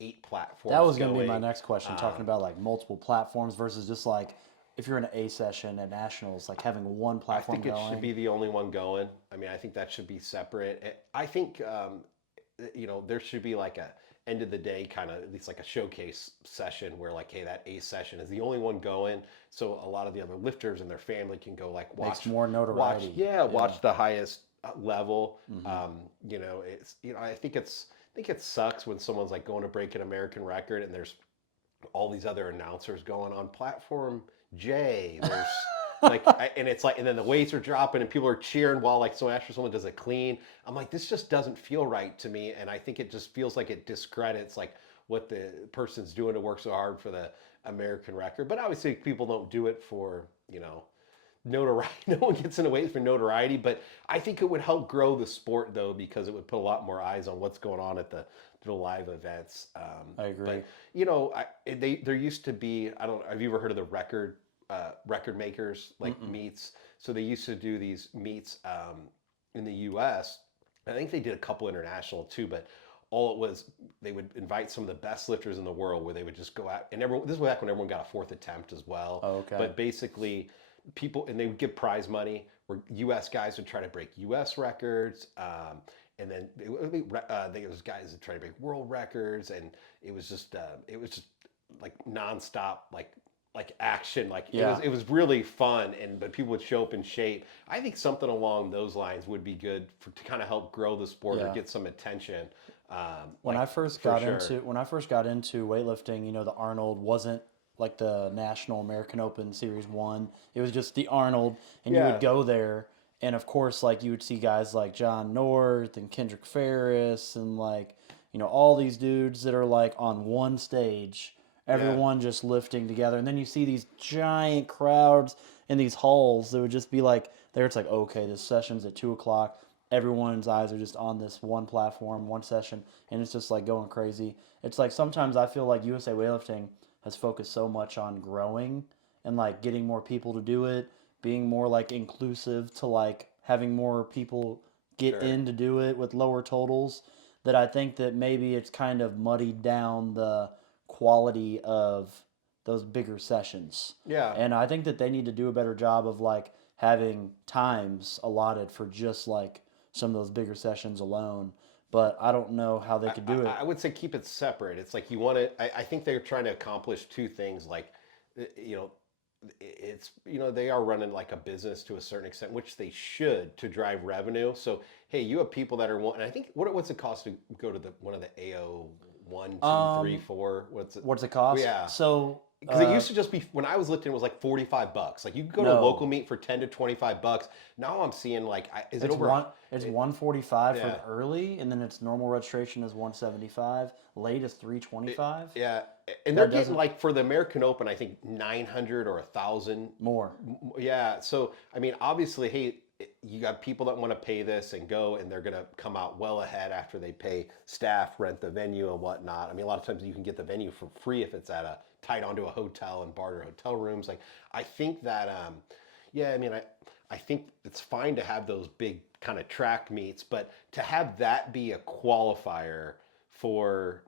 8 platforms. That was going to be going. my next question, talking about like multiple platforms versus just like if you're in an A session at nationals, like having one I platform think it going. should be the only one going. I mean, I think that should be separate. I think there should be like a end of the day kind of at least like a showcase session where like, hey, that A session is the only one going, so a lot of the other lifters and their family can go like watch Makes more notoriety. watch the highest level. Mm-hmm. I think it sucks when someone's like going to break an American record and there's all these other announcers going on platform J. There's and it's like, and then the weights are dropping and people are cheering while like after someone does a clean. I'm like, this just doesn't feel right to me, and I think it just feels like it discredits like what the person's doing to work so hard for the American record. But obviously, people don't do it for notoriety. No one gets in the weights for notoriety, but I think it would help grow the sport though, because it would put a lot more eyes on what's going on at the live events. I agree. But there used to be, I don't, have you ever heard of the record makers like meets? So they used to do these meets in the U.S. I think they did a couple international too, but all it was, they would invite some of the best lifters in the world, where they would just go out, and this was back when everyone got a 4th attempt as well. Oh, okay. But basically, and they would give prize money where U.S. guys would try to break U.S. records, and then there was guys that try to break world records, and it was just like nonstop like action, like it was really fun, but people would show up in shape. I think something along those lines would be good to kind of help grow the sport or get some attention. When I first got into weightlifting, the Arnold wasn't like the National American Open Series 1. It was just the Arnold, and you would go there, and of course, like you would see guys like John North and Kendrick Ferris and like all these dudes that are like on one stage, everyone just lifting together, and then you see these giant crowds in these halls that would just be like there. It's like, okay, this session's at 2:00. Everyone's eyes are just on this one platform, one session, and it's just like going crazy. It's like sometimes I feel like USA Weightlifting has focused so much on growing and like getting more people to do it, being more like inclusive to like having more people get in to do it with lower totals, that I think that maybe it's kind of muddied down the quality of those bigger sessions. Yeah. And I think that they need to do a better job of like having times allotted for just like some of those bigger sessions alone. But I don't know how they could do it. I would say keep it separate. It's like you want to. I think they're trying to accomplish two things. Like, it's they are running like a business to a certain extent, which they should, to drive revenue. So hey, you have people that are wanting. I think what's it cost to go to one of the AO 1, 2, 3, 4? What's it cost? Yeah. So because it used to just be, when I was lifting, it was like $45. Like you could go to a local meet for $10 to $25. Now I'm seeing like, is it over? It's $145 for the early, and then its normal registration is $175. Late is $325. Yeah, and they're getting like for the American Open, I think 900 or 1,000 more. Yeah, so I mean, obviously, hey, you got people that want to pay this and go, and they're gonna come out well ahead after they pay staff, rent the venue and whatnot. I mean, a lot of times you can get the venue for free if it's tied onto a hotel and barter hotel rooms. Like, I think that, I mean, I think it's fine to have those big kind of track meets, but to have that be a qualifier for,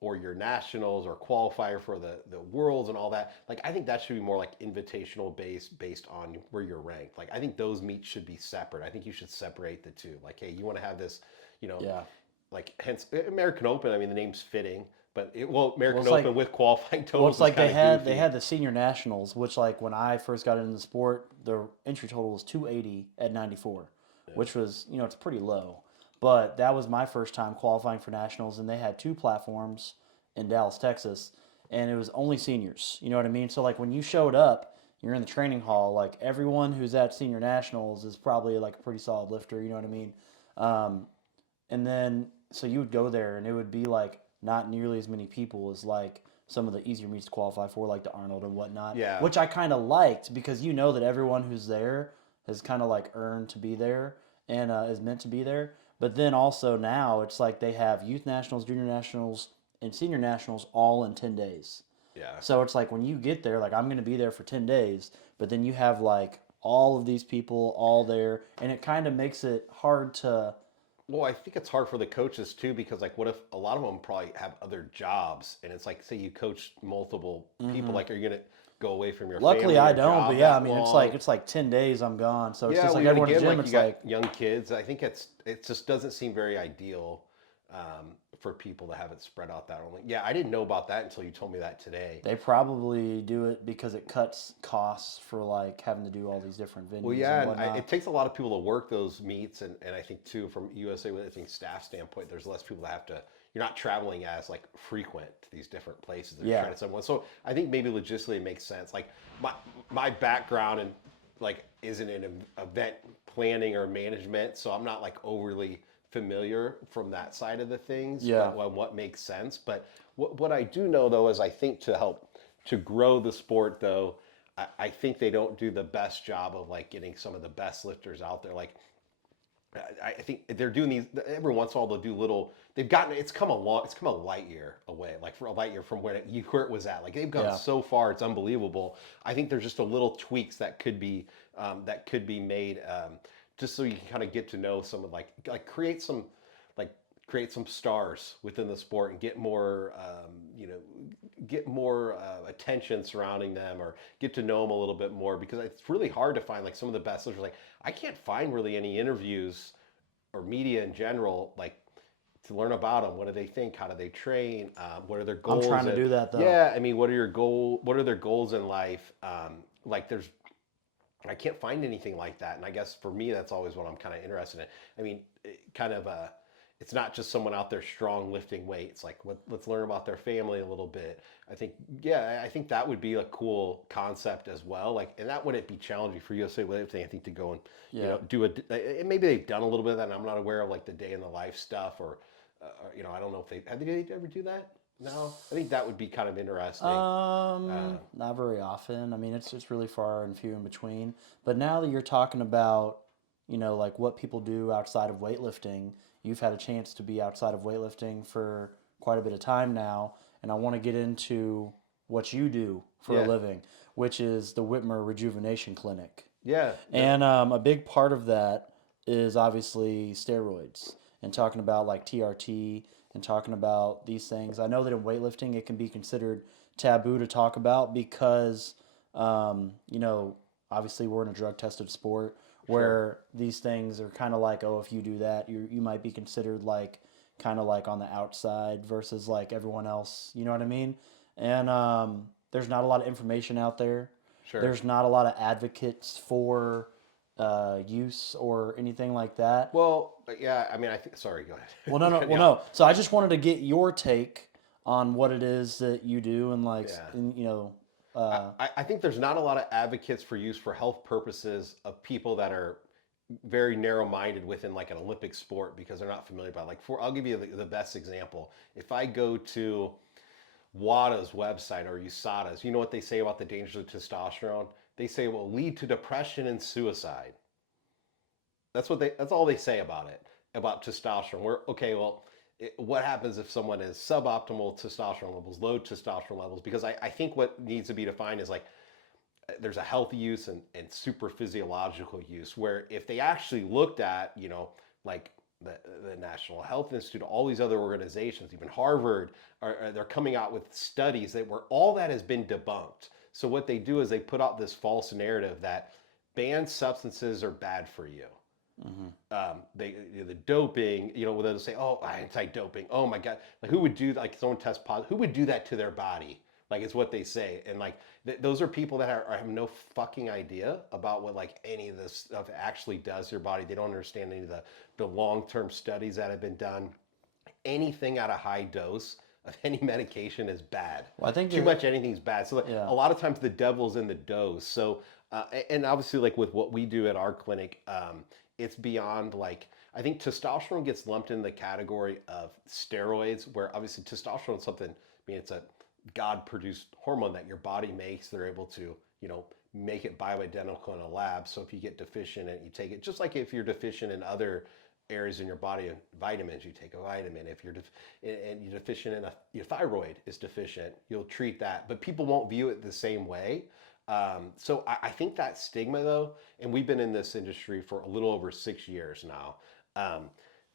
or your nationals, or qualifier for the worlds and all that, like, I think that should be more like invitational based on where you're ranked. Like, I think those meets should be separate. I think you should separate the two. Like, hey, you want to have this, like, hence American Open. I mean, the name's fitting. But American Open with qualifying totals. Well, it's like they had the senior nationals, which like when I first got into the sport, the entry total was 280 at 94, which was it's pretty low. But that was my first time qualifying for nationals, and they had 2 platforms in Dallas, Texas, and it was only seniors. You know what I mean? So like when you showed up you're in the training hall, like everyone who's at senior nationals is probably like a pretty solid lifter. You know what I mean? Um, and then so you would go there, and it would be like not nearly as many people as like some of the easier meets to qualify for, like the Arnold and whatnot. Yeah. Which I kind of liked because you know that everyone who's there has kind of like earned to be there and is meant to be there. But then also now it's like they have youth nationals, junior nationals, and senior nationals all in 10 days. Yeah. So it's like when you get there, like I'm going to be there for 10 days, but then you have like all of these people all there, and it kind of makes it hard to. Well, I think it's hard for the coaches too because like, what if a lot of them probably have other jobs, and it's like, say you coach multiple people, like, are you gonna go away from your Luckily, family, I your don't, job but yeah, I that mean, long? it's like 10 days I'm gone. So it's Yeah, just well, like everyone at again, the gym. like It's you got like young kids. I think it just doesn't seem very ideal for people to have it spread out that only. Yeah, I didn't know about that until you told me that today. they probably do it because it cuts costs for like having to do all these different venues Well, yeah, and and whatnot. it takes a lot of people to work those meets, and I think too from USA Weightlifting staff standpoint, there's less people that have to. You're not traveling as like frequent to these different places. That Yeah. trying to someone. So I think maybe logistically it makes sense. Like my background and like isn't in event planning or management, so I'm not like overly familiar from that side of the things. Yeah. But what makes sense. But what I do know though is I think to help to grow the sport though. I think they don't do the best job of like getting some of the best lifters out there. Like I think they're doing these every once in a while. They'll do little. They've gotten it's come a light year away, like for a light year from where it was at. Like they've gone Yeah. so far, it's unbelievable. I think there's just a little tweaks that could be made, just so you can kind of get to know some of like create some stars within the sport and get more attention surrounding them or get to know them a little bit more because it's really hard to find like some of the best lifters. Like I can't find really any interviews or media in general like to learn about them. What do they think? How do they train? What are their goals? I'm trying to do that though. Yeah, I mean, what are their goals in life? Like there's I can't find anything like that, and I guess for me that's always what I'm kind of interested in. I mean, it's not just someone out there strong lifting weights. Like let's learn about their family a little bit. I think that would be a cool concept as well. Like, and that wouldn't be challenging for USA Weightlifting. I think to go and do maybe they've done a little bit of that. And I'm not aware of like the day in the life stuff or I don't know if have they ever do that. No, I think that would be kind of interesting. Not very often. I mean, it's really far and few in between. But now that you're talking about, like what people do outside of weightlifting, you've had a chance to be outside of weightlifting for quite a bit of time now, and I want to get into what you do for a living, which is the Wittmer Rejuvenation Clinic. Yeah. And a big part of that is obviously steroids and talking about like TRT and talking about these things. I know that in weightlifting it can be considered taboo to talk about because, obviously we're in a drug tested sport where these things are kind of like, oh, if you do that, you might be considered like kind of like on the outside versus like everyone else. You know what I mean? And there's not a lot of information out there. Sure. There's not a lot of advocates for use or anything like that. Well, yeah, I mean, sorry, go ahead. Well, no. So I just wanted to get your take on what it is that you do and like, I think there's not a lot of advocates for use for health purposes of people that are very narrow-minded within like an Olympic sport because they're not familiar about it. Like I'll give you the best example. If I go to WADA's website or USADA's, you know what they say about the dangers of testosterone? They say it will lead to depression and suicide. That's all they say about it, about testosterone. What happens if someone is suboptimal testosterone levels, low testosterone levels? Because I think what needs to be defined is like there's a healthy use and super physiological use, where if they actually looked at, like the National Health Institute, all these other organizations, even Harvard, they're coming out with studies where all that has been debunked. So what they do is they put out this false narrative that banned substances are bad for you. Mm-hmm. The doping, they'll say, "Oh, anti-doping. Oh my God, like who would do like someone test positive? Who would do that to their body?" Like it's what they say, and like those are people that have no fucking idea about what like any of this stuff actually does to your body. They don't understand any of the long-term studies that have been done. Anything at a high dose of any medication is bad. Well, I think Too much anything's bad. So like, Yeah. a lot of times the devil's in the dose. So and obviously like with what we do at our clinic, it's beyond like I think testosterone gets lumped in the category of steroids, where obviously testosterone is something. I mean, it's a God-produced hormone that your body makes. They're able to, make it bioidentical in a lab. So if you get deficient and you take it, just like if you're deficient in other areas in your body and vitamins, you take a vitamin. If you're and you're deficient in your thyroid is deficient, you'll treat that. But people won't view it the same way. So I think that stigma though, and we've been in this industry for a little over 6 years now,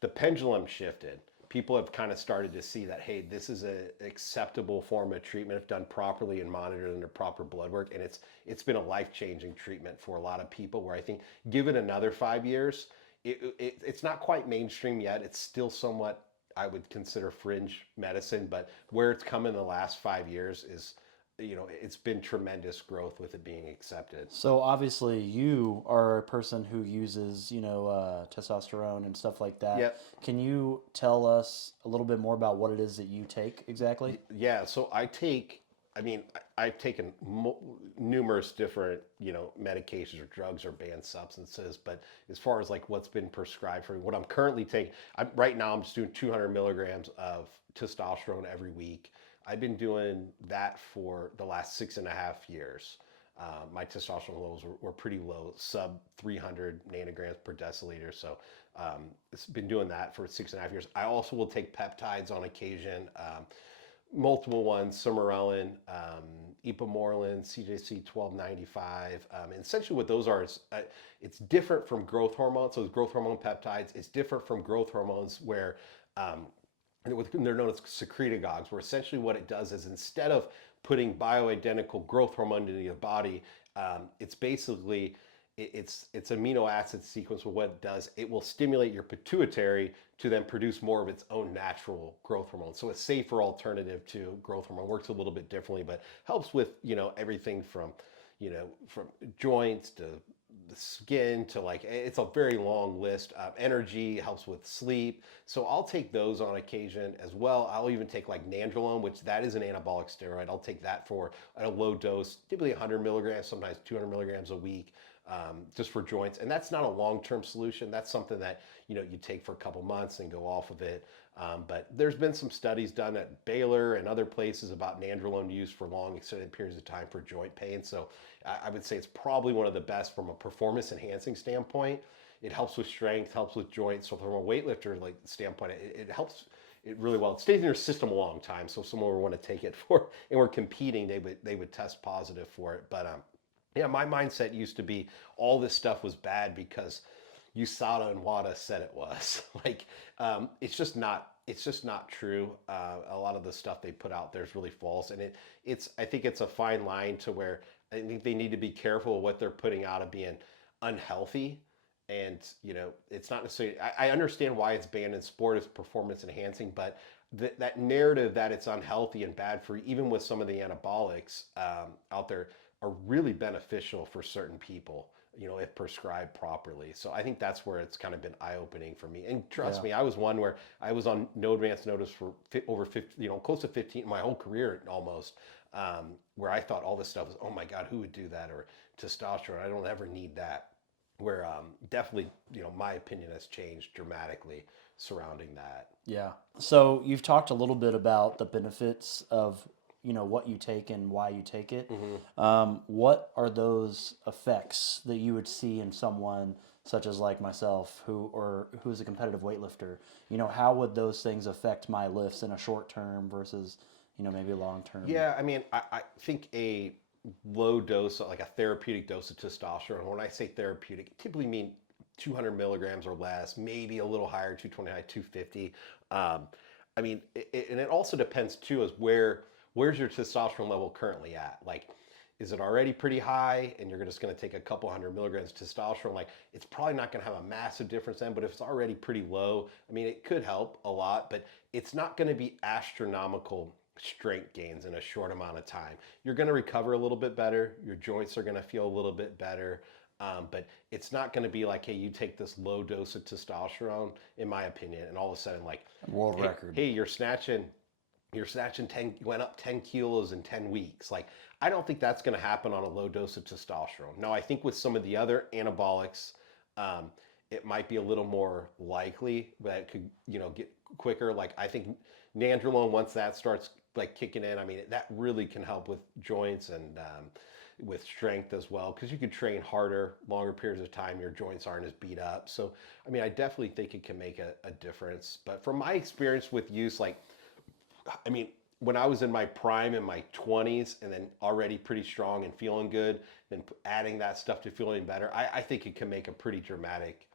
the pendulum shifted. People have kind of started to see that, hey, this is an acceptable form of treatment if done properly and monitored under proper blood work. And it's been a life-changing treatment for a lot of people, where I think give it another 5 years, it's not quite mainstream yet. It's still somewhat, I would consider, fringe medicine, but where it's come in the last 5 years is, it's been tremendous growth with it being accepted. So obviously you are a person who uses, testosterone and stuff like that. Yep. Can you tell us a little bit more about what it is that you take exactly? Yeah, so I've taken numerous different, medications or drugs or banned substances, but as far as like what's been prescribed for me, what I'm currently taking, right now I'm just doing 200 milligrams of testosterone every week. I've been doing that for the last 6.5 years. My testosterone levels were pretty low, sub 300 nanograms per deciliter. So it's been doing that for 6.5 years. I also will take peptides on occasion, multiple ones, Sermorelin, Ipamorelin, CJC 1295. And essentially what those are is it's different from growth hormones. So growth hormone peptides, it's different from growth hormones where they're known as secretagogues, where essentially what it does is instead of putting bioidentical growth hormone into your body, it's basically it's amino acid sequence. What it does, it will stimulate your pituitary to then produce more of its own natural growth hormone. So a safer alternative to growth hormone, works a little bit differently, but helps with everything from from joints to the skin to like, it's a very long list. Energy, helps with sleep. So I'll take those on occasion as well. I'll even take like nandrolone, which that is an anabolic steroid. I'll take that for at a low dose, typically 100 milligrams, sometimes 200 milligrams a week, just for joints. And that's not a long-term solution. That's something that you take for a couple months and go off of it. But there's been some studies done at Baylor and other places about nandrolone use for long extended periods of time for joint pain. So I would say it's probably one of the best from a performance enhancing standpoint. It helps with strength, helps with joints. So from a weightlifter like standpoint, it helps it really well. It stays in your system a long time. So if someone would want to take it for, and we're competing, they would test positive for it. But yeah, my mindset used to be all this stuff was bad because USAW and WADA said it was. Like, it's just not true. A lot of the stuff they put out there is really false, and I think it's a fine line to where I think they need to be careful of what they're putting out of being unhealthy. And it's not necessarily. I understand why it's banned in sport as performance enhancing, but that narrative that it's unhealthy and bad for, even with some of the anabolics out there, are really beneficial for certain people, if prescribed properly. So I think that's where it's kind of been eye-opening for me. And trust me, I was one where I was on no advance notice for over 50, close to 15, my whole career almost, where I thought all this stuff was, oh my God, who would do that? Or testosterone, I don't ever need that. Where definitely, my opinion has changed dramatically surrounding that. Yeah. So you've talked a little bit about the benefits of what you take and why you take it. Mm-hmm. What are those effects that you would see in someone such as like myself who is a competitive weightlifter? How would those things affect my lifts in a short term versus maybe long term? Yeah, I mean, I think a low dose, like a therapeutic dose of testosterone. When I say therapeutic, I typically mean 200 milligrams or less, maybe a little higher, 220, 250. I mean, and it also depends too, is where's your testosterone level currently at? Like, is it already pretty high and you're just going to take a couple 100 milligrams of testosterone? Like, it's probably not going to have a massive difference then, but if it's already pretty low, I mean, it could help a lot, but it's not going to be astronomical strength gains in a short amount of time. You're going to recover a little bit better. Your joints are going to feel a little bit better. But it's not going to be like, hey, you take this low dose of testosterone, in my opinion, and all of a sudden, like, World record. Hey, you're snatching you're snatching 10, went up 10 kilos in 10 weeks. Like, I don't think that's going to happen on a low dose of testosterone. Now, I think with some of the other anabolics, um, it might be a little more likely that it could, get quicker. Like, I think nandrolone, once that starts like kicking in, I mean, that really can help with joints and with strength as well, because you could train harder, longer periods of time. Your joints aren't as beat up. So, I mean, I definitely think it can make a difference. But from my experience with use, like, I mean, when I was in my prime in my 20s and then already pretty strong and feeling good, then adding that stuff to feeling better, I think it can make a pretty dramatic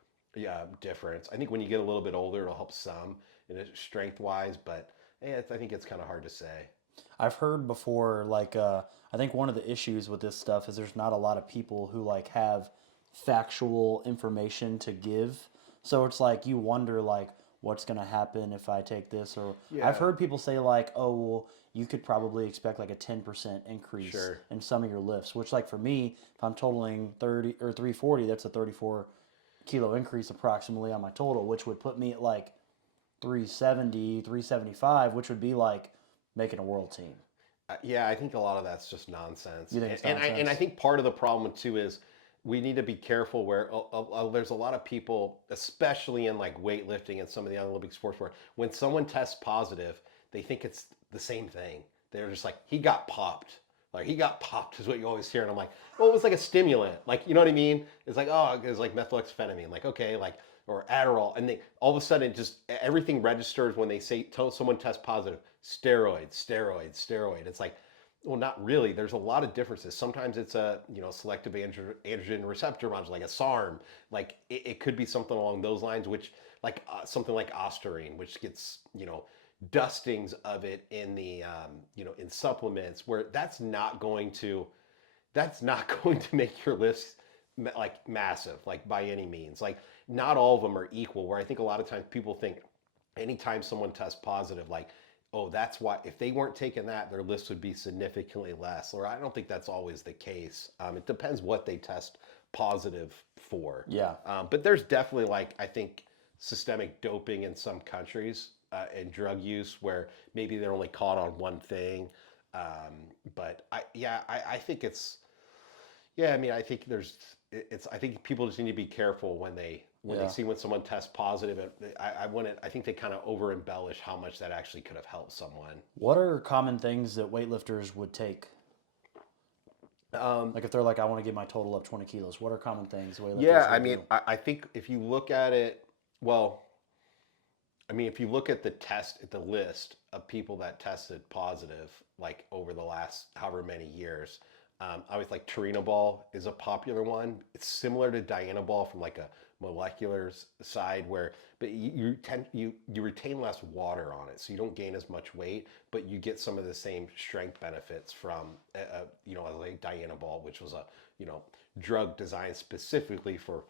difference. I think when you get a little bit older, it'll help some strength wise, but I think it's kind of hard to say. I've heard before, like, I think one of the issues with this stuff is there's not a lot of people who like have factual information to give. So it's like you wonder, like, what's going to happen if I take this? Or I've heard people say, like, oh, well, you could probably expect like a 10% increase Sure. in some of your lifts, which, like, for me, if I'm totaling 30 or 340, that's a 34 kilo increase approximately on my total, which would put me at like 370, 375, which would be like making a world team. Yeah, I think a lot of that's just nonsense. You think it's and nonsense? I think part of the problem too is we need to be careful where there's a lot of people, especially in like weightlifting and some of the other Olympic sports, where when someone tests positive, they think it's the same thing. They're just like, he got popped. Like, he got popped is what you always hear. And I'm like, well, it was like a stimulant. Like, you know what I mean? It's like, oh, it's like methamphetamine. Like, okay, like, or Adderall. And they all of a sudden just everything registers when they say, tell someone test positive, steroid, steroid, steroid. It's like, well, not really. There's a lot of differences. Sometimes it's a selective androgen receptor modulator, like a SARM. Like, it could be something along those lines, which like something like ostarine, which gets dustings of it in the in supplements, where that's not going to make your list like massive, like by any means. Like, not all of them are equal. Where I think a lot of times people think anytime someone tests positive, like, oh, that's why if they weren't taking that, their list would be significantly less. Or I don't think that's always the case. It depends what they test positive for. Yeah. But there's definitely, like, I think systemic doping in some countries and drug use where maybe they're only caught on one thing. But I think it's I mean, I think I think people just need to be careful when they see when someone tests positive. I think they kind of over embellish how much that actually could have helped someone. What are common things that weightlifters would take? Like, if they're like, I want to get my total up 20 kilos, what are common things weightlifters Yeah, I would mean, do? I think if you look at it, well, I mean, if you look at the list of people that tested positive, like over the last however many years, I always like Turinabol is a popular one. It's similar to Dianabol from like a molecular side, but you retain less water on it, so you don't gain as much weight, but you get some of the same strength benefits from like Dianabol, which was a drug designed specifically for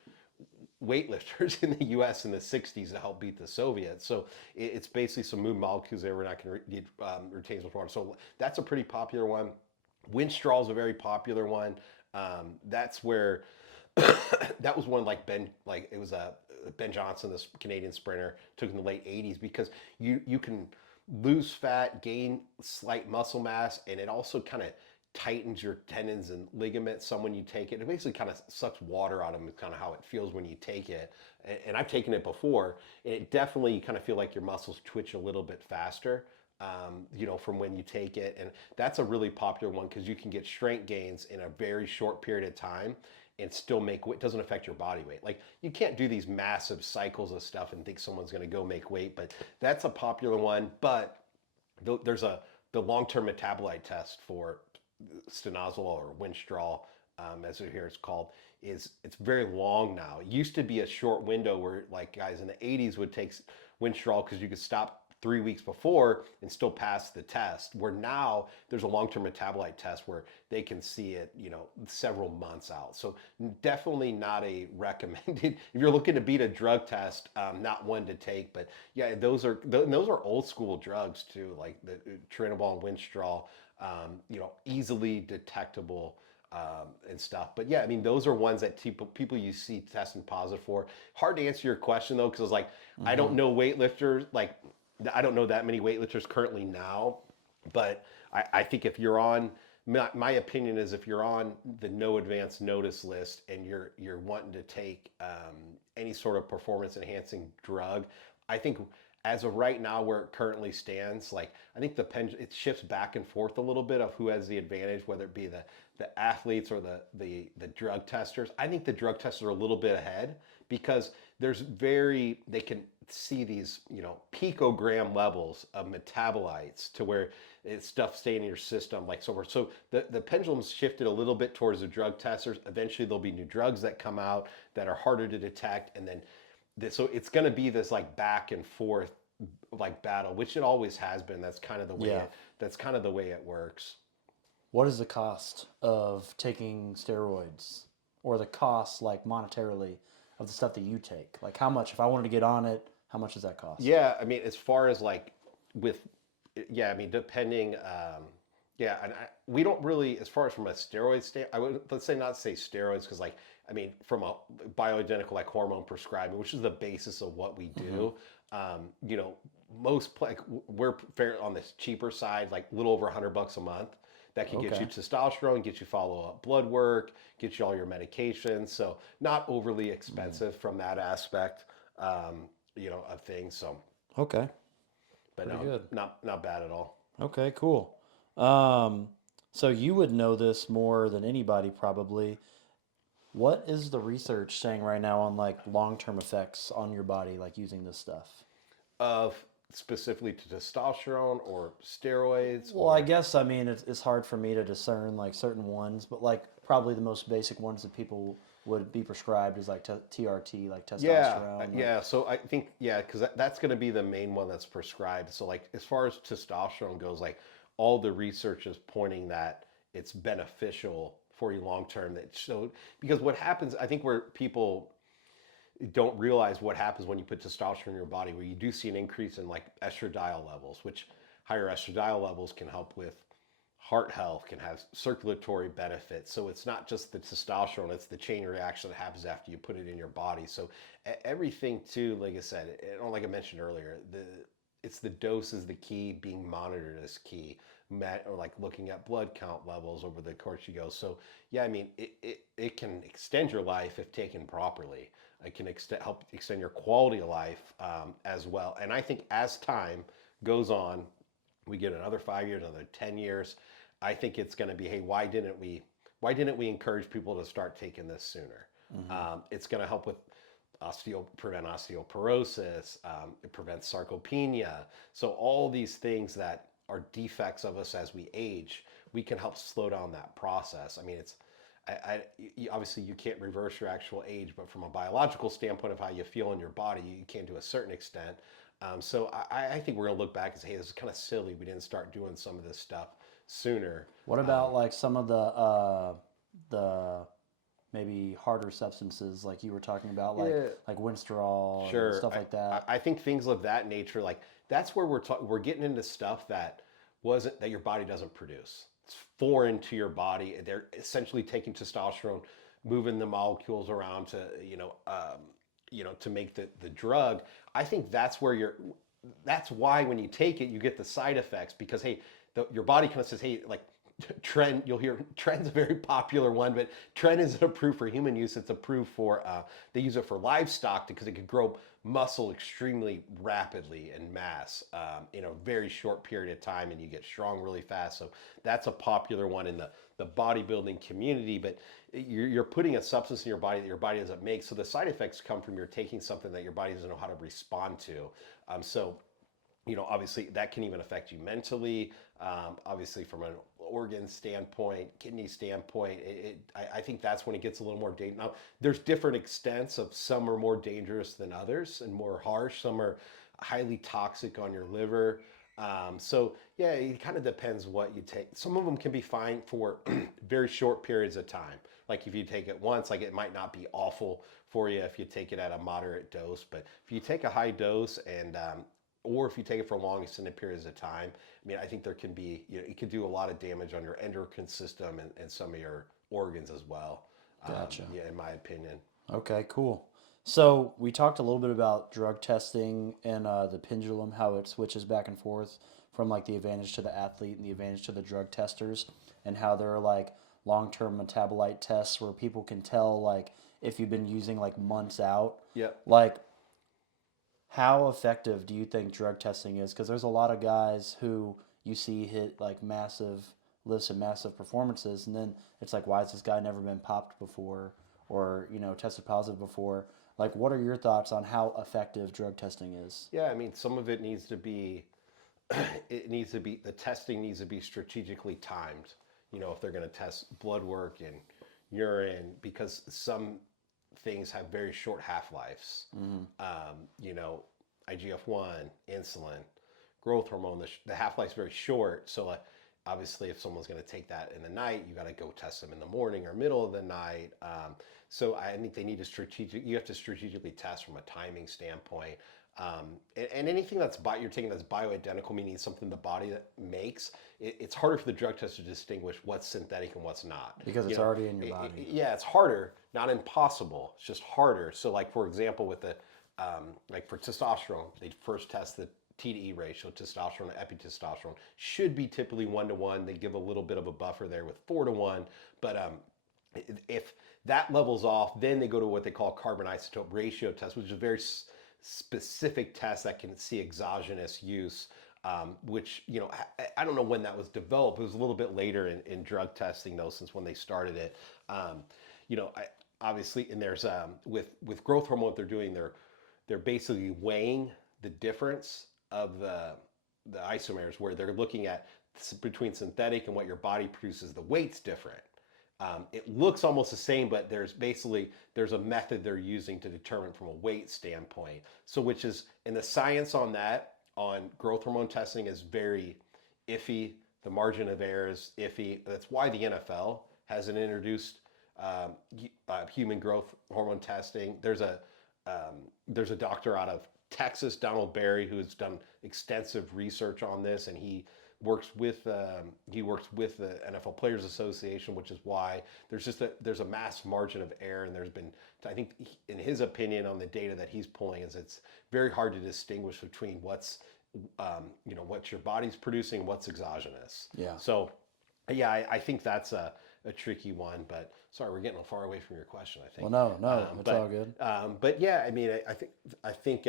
weightlifters in the U.S. in the 60s to help beat the Soviets. So it's basically some mood molecules there we're not going to retain as much water. So that's a pretty popular one. Winstraw is a very popular one. That's where that was one like it was a Ben Johnson, this Canadian sprinter, took in the late 80s, because you can lose fat, gain slight muscle mass, and it also kind of tightens your tendons and ligaments some when you take it. It basically kind of sucks water out of them. It's kind of how it feels when you take it. And I've taken it before, and it definitely, you kind of feel like your muscles twitch a little bit faster, from when you take it. And that's a really popular one because you can get strength gains in a very short period of time and still make weight. It doesn't affect your body weight. Like, you can't do these massive cycles of stuff and think someone's going to go make weight, but that's a popular one. But there's the long-term metabolite test for stanozolol or Winstrol, as it here it's called, it's very long now. It used to be a short window where like guys in the 80s would take Winstrol because you could stop 3 weeks before and still pass the test, where now there's a long-term metabolite test where they can see it, several months out. So definitely not a recommended, if you're looking to beat a drug test, not one to take. But yeah, those are old school drugs too, like the Turinabol and Winstrol, easily detectable and stuff. But yeah, I mean, those are ones that people you see testing positive for. Hard to answer your question though, because it's like, I don't know weightlifters, like, I don't know that many weightlifters currently now, but I think if you're on, my opinion is if you're on the no advance notice list and you're wanting to take any sort of performance enhancing drug, I think as of right now where it currently stands, like I think the pendulum it shifts back and forth a little bit of who has the advantage, whether it be the athletes or the drug testers. I think the drug testers are a little bit ahead because they can see these, picogram levels of metabolites to where it's stuff staying in your system like so forth. So the pendulum's shifted a little bit towards the drug testers. Eventually there'll be new drugs that come out that are harder to detect, and then so it's going to be this like back and forth like battle, which it always has been. That's kind of the way it works. What is the cost of taking steroids, or the cost like monetarily of the stuff that you take? Like how much, if I wanted to get on it, how much does that cost? Yeah, I mean, as far as like I mean, depending, and we don't really, as far as from a steroid standpoint, I would, let's say not say steroids, because like, I mean, from a bioidentical like hormone prescribing, which is the basis of what we do, like we're fair on this cheaper side, like a little over $100 a month. That can get you testosterone, get you follow-up blood work, get you all your medications. So not overly expensive from that aspect, of things. So Okay. but Pretty no, good. not bad at all. Okay, cool. So you would know this more than anybody probably. What is the research saying right now on like long-term effects on your body, like using this stuff? Of specifically to testosterone or steroids? Well, I guess, I mean, it's hard for me to discern like certain ones, but like probably the most basic ones that people would be prescribed is like TRT, like testosterone. Yeah. So I think, because that's going to be the main one that's prescribed. So like as far as testosterone goes, like all the research is pointing that it's beneficial for you long term. That showed, because what happens, I think where people don't realize what happens when you put testosterone in your body, where you do see an increase in like estradiol levels, which higher estradiol levels can help with heart health, can have circulatory benefits. So it's not just the testosterone, it's the chain reaction that happens after you put it in your body. So everything too, like I said, like I mentioned earlier, it's the dose is the key, being monitored is key, or like looking at blood count levels over the course you go. So yeah, I mean, it can extend your life if taken properly. It can help extend your quality of life as well. And I think as time goes on, we get another 5 years, another 10 years. I think it's going to be, hey, why didn't we encourage people to start taking this sooner? It's going to help with prevent osteoporosis. It prevents sarcopenia. So all these things that are defects of us as we age, we can help slow down that process. I mean, obviously you can't reverse your actual age, but from a biological standpoint of how you feel in your body, you can to a certain extent. So I think we're gonna look back and say, hey, this is kind of silly. We didn't start doing some of this stuff sooner. What about like some of the maybe harder substances like you were talking about, like Winstrol, and stuff like that? I think things of that nature, like that's where we're getting into stuff that that your body doesn't produce. It's foreign to your body. They're essentially taking testosterone, moving the molecules around to to make the drug. I think that's why when you take it, you get the side effects, because hey, your body kind of says, hey, like Tren, you'll hear Tren's a very popular one, but Tren isn't approved for human use. It's approved for, they use it for livestock because it could grow muscle extremely rapidly in mass in a very short period of time, and you get strong really fast. So that's a popular one in the bodybuilding community, but you're putting a substance in your body that your body doesn't make. So the side effects come from you're taking something that your body doesn't know how to respond to. So obviously that can even affect you mentally. Obviously from an organ standpoint, kidney standpoint, I think that's when it gets a little more dangerous. Now, there's different extents of, some are more dangerous than others and more harsh. Some are highly toxic on your liver. So yeah, it kind of depends what you take. Some of them can be fine for very short periods of time. Like if you take it once, like it might not be awful for you if you take it at a moderate dose. But if you take a high dose and or if you take it for long extended periods of time, I mean, I think there can be, it could do a lot of damage on your endocrine system and some of your organs as well. Gotcha. Yeah, in my opinion. Okay, cool. So we talked a little bit about drug testing and the pendulum, how it switches back and forth from like the advantage to the athlete and the advantage to the drug testers, and how there are like long-term metabolite tests where people can tell like if you've been using like months out. Yep. Like, how effective do you think drug testing is? Because there's a lot of guys who you see hit like massive lifts and massive performances, and then it's like, why has this guy never been popped before, or tested positive before? Like, what are your thoughts on how effective drug testing is? Yeah, I mean, some of it needs to be, the testing needs to be strategically timed. If they're going to test blood work and urine, because some things have very short half lives. You know, IGF-1, insulin, growth hormone, the half life is very short. So, obviously, if someone's going to take that in the night, you got to go test them in the morning or middle of the night. So I think they need to you have to strategically test from a timing standpoint. And anything you're taking that's bioidentical, meaning something the body makes, it's harder for the drug test to distinguish what's synthetic and what's not. Because it's already in your body. Yeah, it's harder, not impossible. It's just harder. So, like for example, with like for testosterone, they first test the T to E ratio, testosterone to epitestosterone should be typically 1 to 1. They give a little bit of a buffer there with 4 to 1, but if that levels off, then they go to what they call carbon isotope ratio test, which is a very specific test that can see exogenous use. Which I don't know when that was developed. It was a little bit later in drug testing though, since when they started it. Obviously, and there's with growth hormone, what they're doing, they're basically weighing the difference of the isomers, where they're looking at between synthetic and what your body produces. The weight's different. It looks almost the same, but there's a method they're using to determine from a weight standpoint. So, which is, in the science on that, on growth hormone testing, is very iffy. The margin of error is iffy. That's why the NFL hasn't introduced human growth hormone testing. There's a doctor out of Texas, Donald Berry, who has done extensive research on this, and he works with the NFL Players Association, which is why there's a mass margin of error, and there's been, I think, in his opinion on the data that he's pulling, is it's very hard to distinguish between what's what your body's producing and what's exogenous. Yeah. So, yeah, I think that's a tricky one, but sorry, we're getting far away from your question, I think. Well, no, it's all good. But yeah, I mean, I think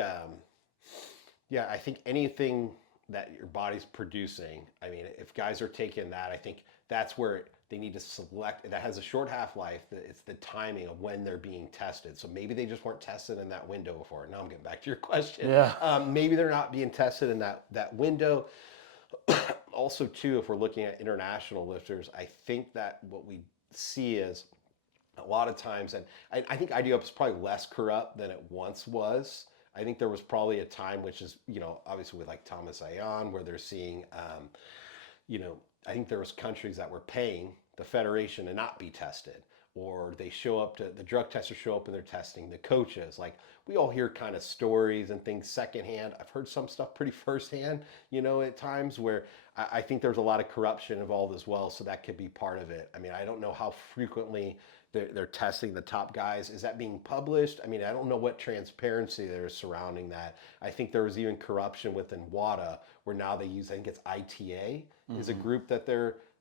anything that your body's producing, I mean, if guys are taking that, I think that's where they need to select. That has a short half-life. It's the timing of when they're being tested. So maybe they just weren't tested in that window before. Now I'm getting back to your question. Yeah. Maybe they're not being tested in that window. Also, too, if we're looking at international lifters, I think that what we see is a lot of times, and I think IDOP is probably less corrupt than it once was. I think there was probably a time, which is, obviously with like Thomas Ayan, where they're seeing, I think there was countries that were paying the federation to not be tested, or they show up to, the drug testers show up and they're testing the coaches. Like, we all hear kind of stories and things secondhand. I've heard some stuff pretty firsthand, at times, where I think there's a lot of corruption involved as well. So that could be part of it. I mean, I don't know how frequently they're testing the top guys. Is that being published? I mean, I don't know what transparency there is surrounding that. I think there was even corruption within WADA, where now they use, I think it's ITA, is a group that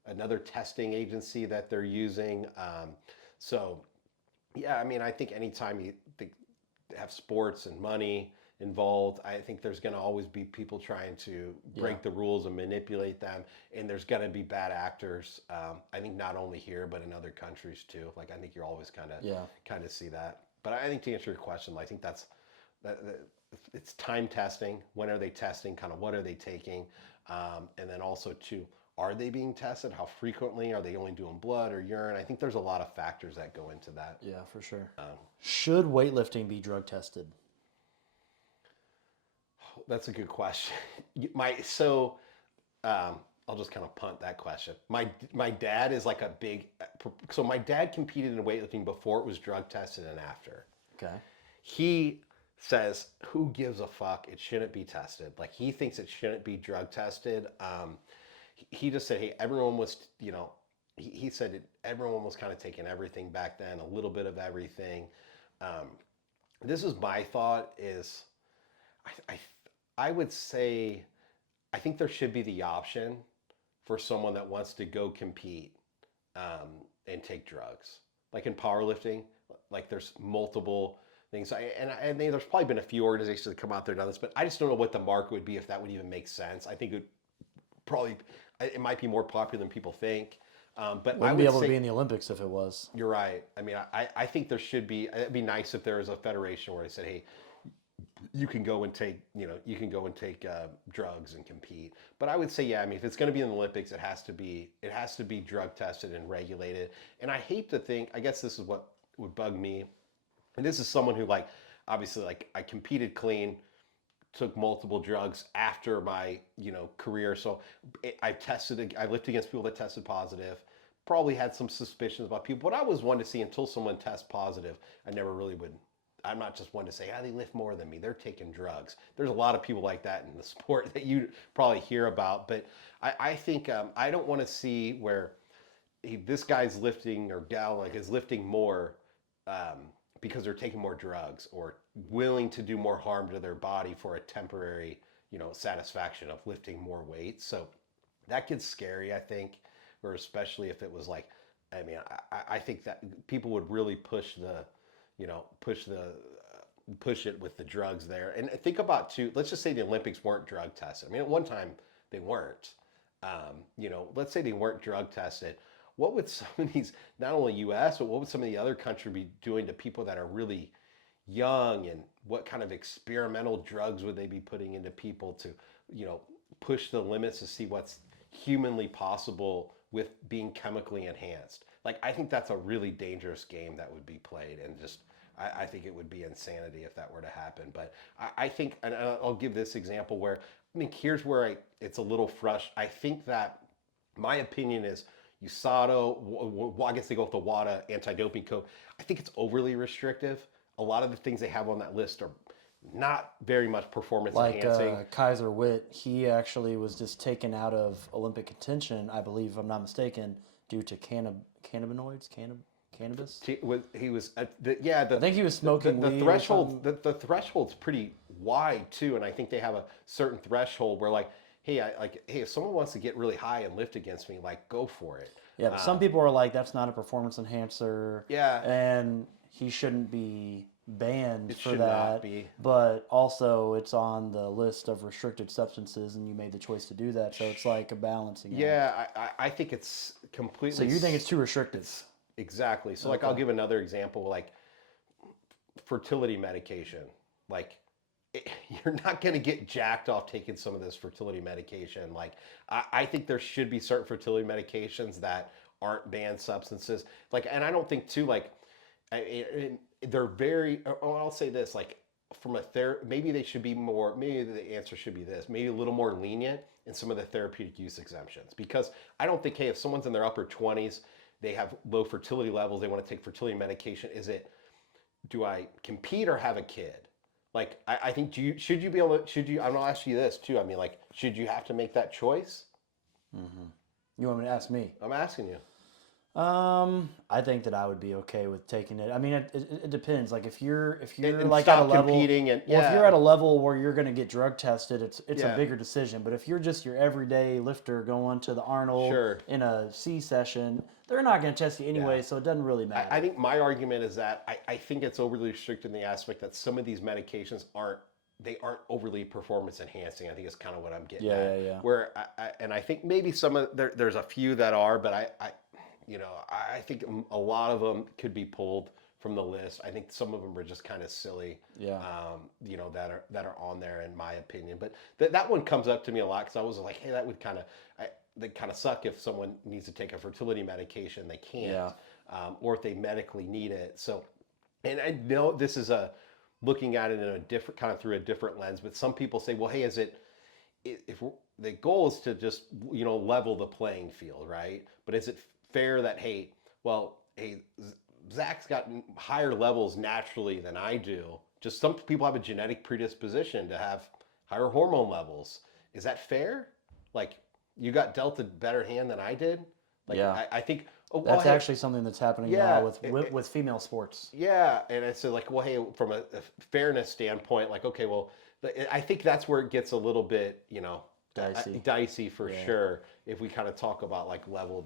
another testing agency that they're using. So, yeah, I mean, I think anytime you have sports and money involved, I think there's going to always be people trying to break the rules and manipulate them, and there's going to be bad actors. I think not only here but in other countries too. Like, I think you're always kind of see that. But I think, to answer your question, I think it's time testing. When are they testing? Kind of what are they taking? And then also too, are they being tested? How frequently? Are they only doing blood or urine? I think there's a lot of factors that go into that. Yeah, for sure. Should weightlifting be drug tested? That's a good question. I'll just kind of punt that question. My dad is like a big. So my dad competed in weightlifting before it was drug tested and after. Okay. He says, "Who gives a fuck? It shouldn't be tested." Like, he thinks it shouldn't be drug tested. He just said, "Hey, everyone was, he said everyone was kind of taking everything back then, a little bit of everything." this is my thought is, I, I would say, I think there should be the option for someone that wants to go compete and take drugs. Like in powerlifting, like there's multiple things. And there's probably been a few organizations that come out there and done this, but I just don't know what the market would be if that would even make sense. I think it might be more popular than people think. But I Wouldn't would be able say, to be in the Olympics if it was. you're right. I mean, I think there should be, it'd be nice if there was a federation where they said, hey, you can go and take, drugs and compete. But I would say, yeah, I mean, if it's going to be in the Olympics, it has to be drug tested and regulated. And I hate to think, I guess this is what would bug me. And this is someone who, like, obviously, like, I competed clean, took multiple drugs after my, career. So I lifted against people that tested positive, probably had some suspicions about people, but I was one to see until someone tests positive. I never really would. I'm not just one to say, they lift more than me. They're taking drugs. There's a lot of people like that in the sport that you probably hear about. But I think I don't want to see where this guy's lifting or gal like is lifting more because they're taking more drugs or willing to do more harm to their body for a temporary, satisfaction of lifting more weight. So that gets scary, I think, or especially if it was like, I mean, I think that people would really push it with the drugs there. And think about too, let's just say the Olympics weren't drug tested. I mean, at one time they weren't. Let's say they weren't drug tested. What would some of these, not only US, but what would some of the other countries be doing to people that are really young, and what kind of experimental drugs would they be putting into people to, push the limits to see what's humanly possible with being chemically enhanced? Like, I think that's a really dangerous game that would be played, and just, I think it would be insanity if that were to happen. But I think, and I'll give this example where, I mean, here's where it's a little frustrating. I think that my opinion is USAW, I guess they go with the WADA anti-doping code. I think it's overly restrictive. A lot of the things they have on that list are not very much performance enhancing. Kaiser Witt, he actually was just taken out of Olympic contention, I believe, if I'm not mistaken, due to cannabinoids, cannabis. He was I think he was smoking the weed threshold. The threshold's pretty wide too, and I think they have a certain threshold where, like, hey, if someone wants to get really high and lift against me, like, go for it. Yeah, but some people are like, that's not a performance enhancer. Yeah. And he shouldn't be banned for should that. not be. But also, it's on the list of restricted substances, and you made the choice to do that. So it's like a balancing act. Yeah, I think it's completely. So you think it's too restrictive? Exactly. So, like, I'll give another example, like fertility medication. Like, you're not going to get jacked off taking some of this fertility medication. Like, I think there should be certain fertility medications that aren't banned substances. Like, and I don't think too, like, they're very, I'll say this, like, from maybe they should be more, maybe the answer should be this, maybe a little more lenient in some of the therapeutic use exemptions. Because I don't think, hey, if someone's in their upper 20s, they have low fertility levels, they want to take fertility medication, do I compete or have a kid? Like, I think, should you be able to, I'm going to ask you this too. I mean, like, should you have to make that choice? Mm-hmm. You want me to ask me? I'm asking you. I think that I would be okay with taking it. I mean, it depends. Like, if you're And like at a level, competing and, well, if you're at a level where you're going to get drug tested, it's Yeah. a bigger decision. But if you're just your everyday lifter going to the Arnold Sure. in a C session, they're not going to test you anyway, Yeah. so it doesn't really matter. I think my argument is that I think it's overly restricted in the aspect that some of these medications aren't overly performance enhancing. I think it's kind of what I'm getting at. Yeah. Where I think maybe there's a few that are, but I think a lot of them could be pulled from the list. I think some of them are just kind of silly. Yeah. That are on there, in my opinion. But that one comes up to me a lot because I was like, hey, that would kind of suck if someone needs to take a fertility medication, they can't, or if they medically need it. So, and I know this is looking at it in a different kind of through a different lens. But some people say, well, hey, if the goal is to just level the playing field, right? But is it fair that hey, Zach's got higher levels naturally than I do. Just some people have a genetic predisposition to have higher hormone levels. Is that fair? Like, you got dealt a better hand than I did? Like, Yeah. I think Oh, well, That's hey, actually something that's happening yeah, now with female sports. yeah, and I said like, well, hey, from a fairness standpoint, like, okay, well, I think that's where it gets a little bit, Dicey. dicey for Yeah. sure. If we kind of talk about like level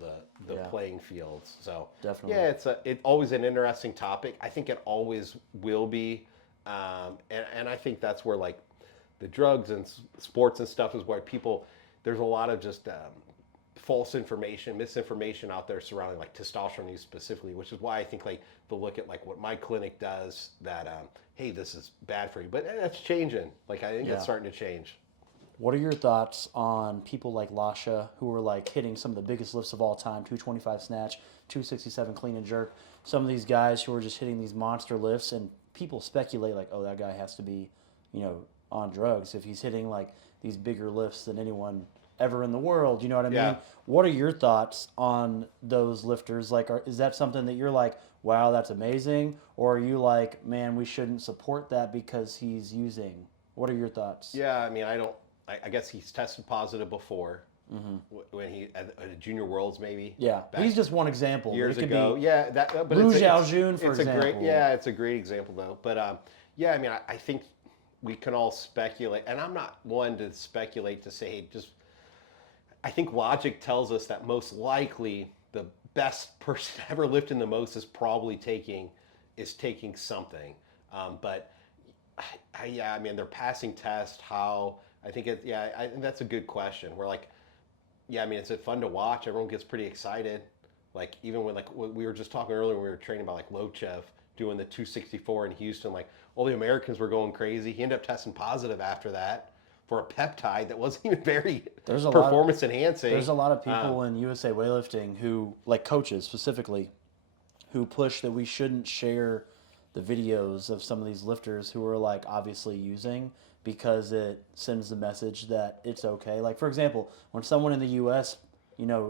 the Yeah. playing fields, so Definitely. yeah, it's always an interesting topic. I think it always will be, and I think that's where like the drugs and sports and stuff is where people there's a lot of just false information, misinformation out there surrounding like testosterone use specifically, which is why I think like the look at like what my clinic does that hey, this is bad for you, but that's changing. Like I think Yeah. it's starting to change. What are your thoughts on people like Lasha who are like hitting some of the biggest lifts of all time, 225 snatch, 267 clean and jerk? Some of these guys who are just hitting these monster lifts, and people speculate like, oh, that guy has to be, on drugs if he's hitting like these bigger lifts than anyone ever in the world. You know what I Yeah. mean? What are your thoughts on those lifters? Like, is that something that you're like, wow, that's amazing? Or are you like, man, we shouldn't support that because he's using? What are your thoughts? Yeah, I mean, I don't. I guess he's tested positive before when he at the Junior Worlds maybe. Yeah, back he's just one example. years It could ago. be Yeah, that. But Blue it's Zhao Jun, for it's a great. example. Yeah, it's a great example though. But yeah, I mean, I think we can all speculate, and I'm not one to speculate to say hey, just. I think logic tells us that most likely the best person ever lifting the most is taking something. But yeah, I mean, they're passing test. How I think it. Yeah, I think that's a good question. We're like, yeah, I mean, it's fun to watch. Everyone gets pretty excited. Like even when like we were just talking earlier, when we were training about like Lochev doing the 264 in Houston. Like all the Americans were going crazy. He ended up testing positive after that for a peptide that wasn't even very There's a performance enhancing. There's a lot of people in USA weightlifting who, like coaches specifically, who push that we shouldn't share the videos of some of these lifters who are like obviously using because it sends the message that it's okay. Like for example, when someone in the US,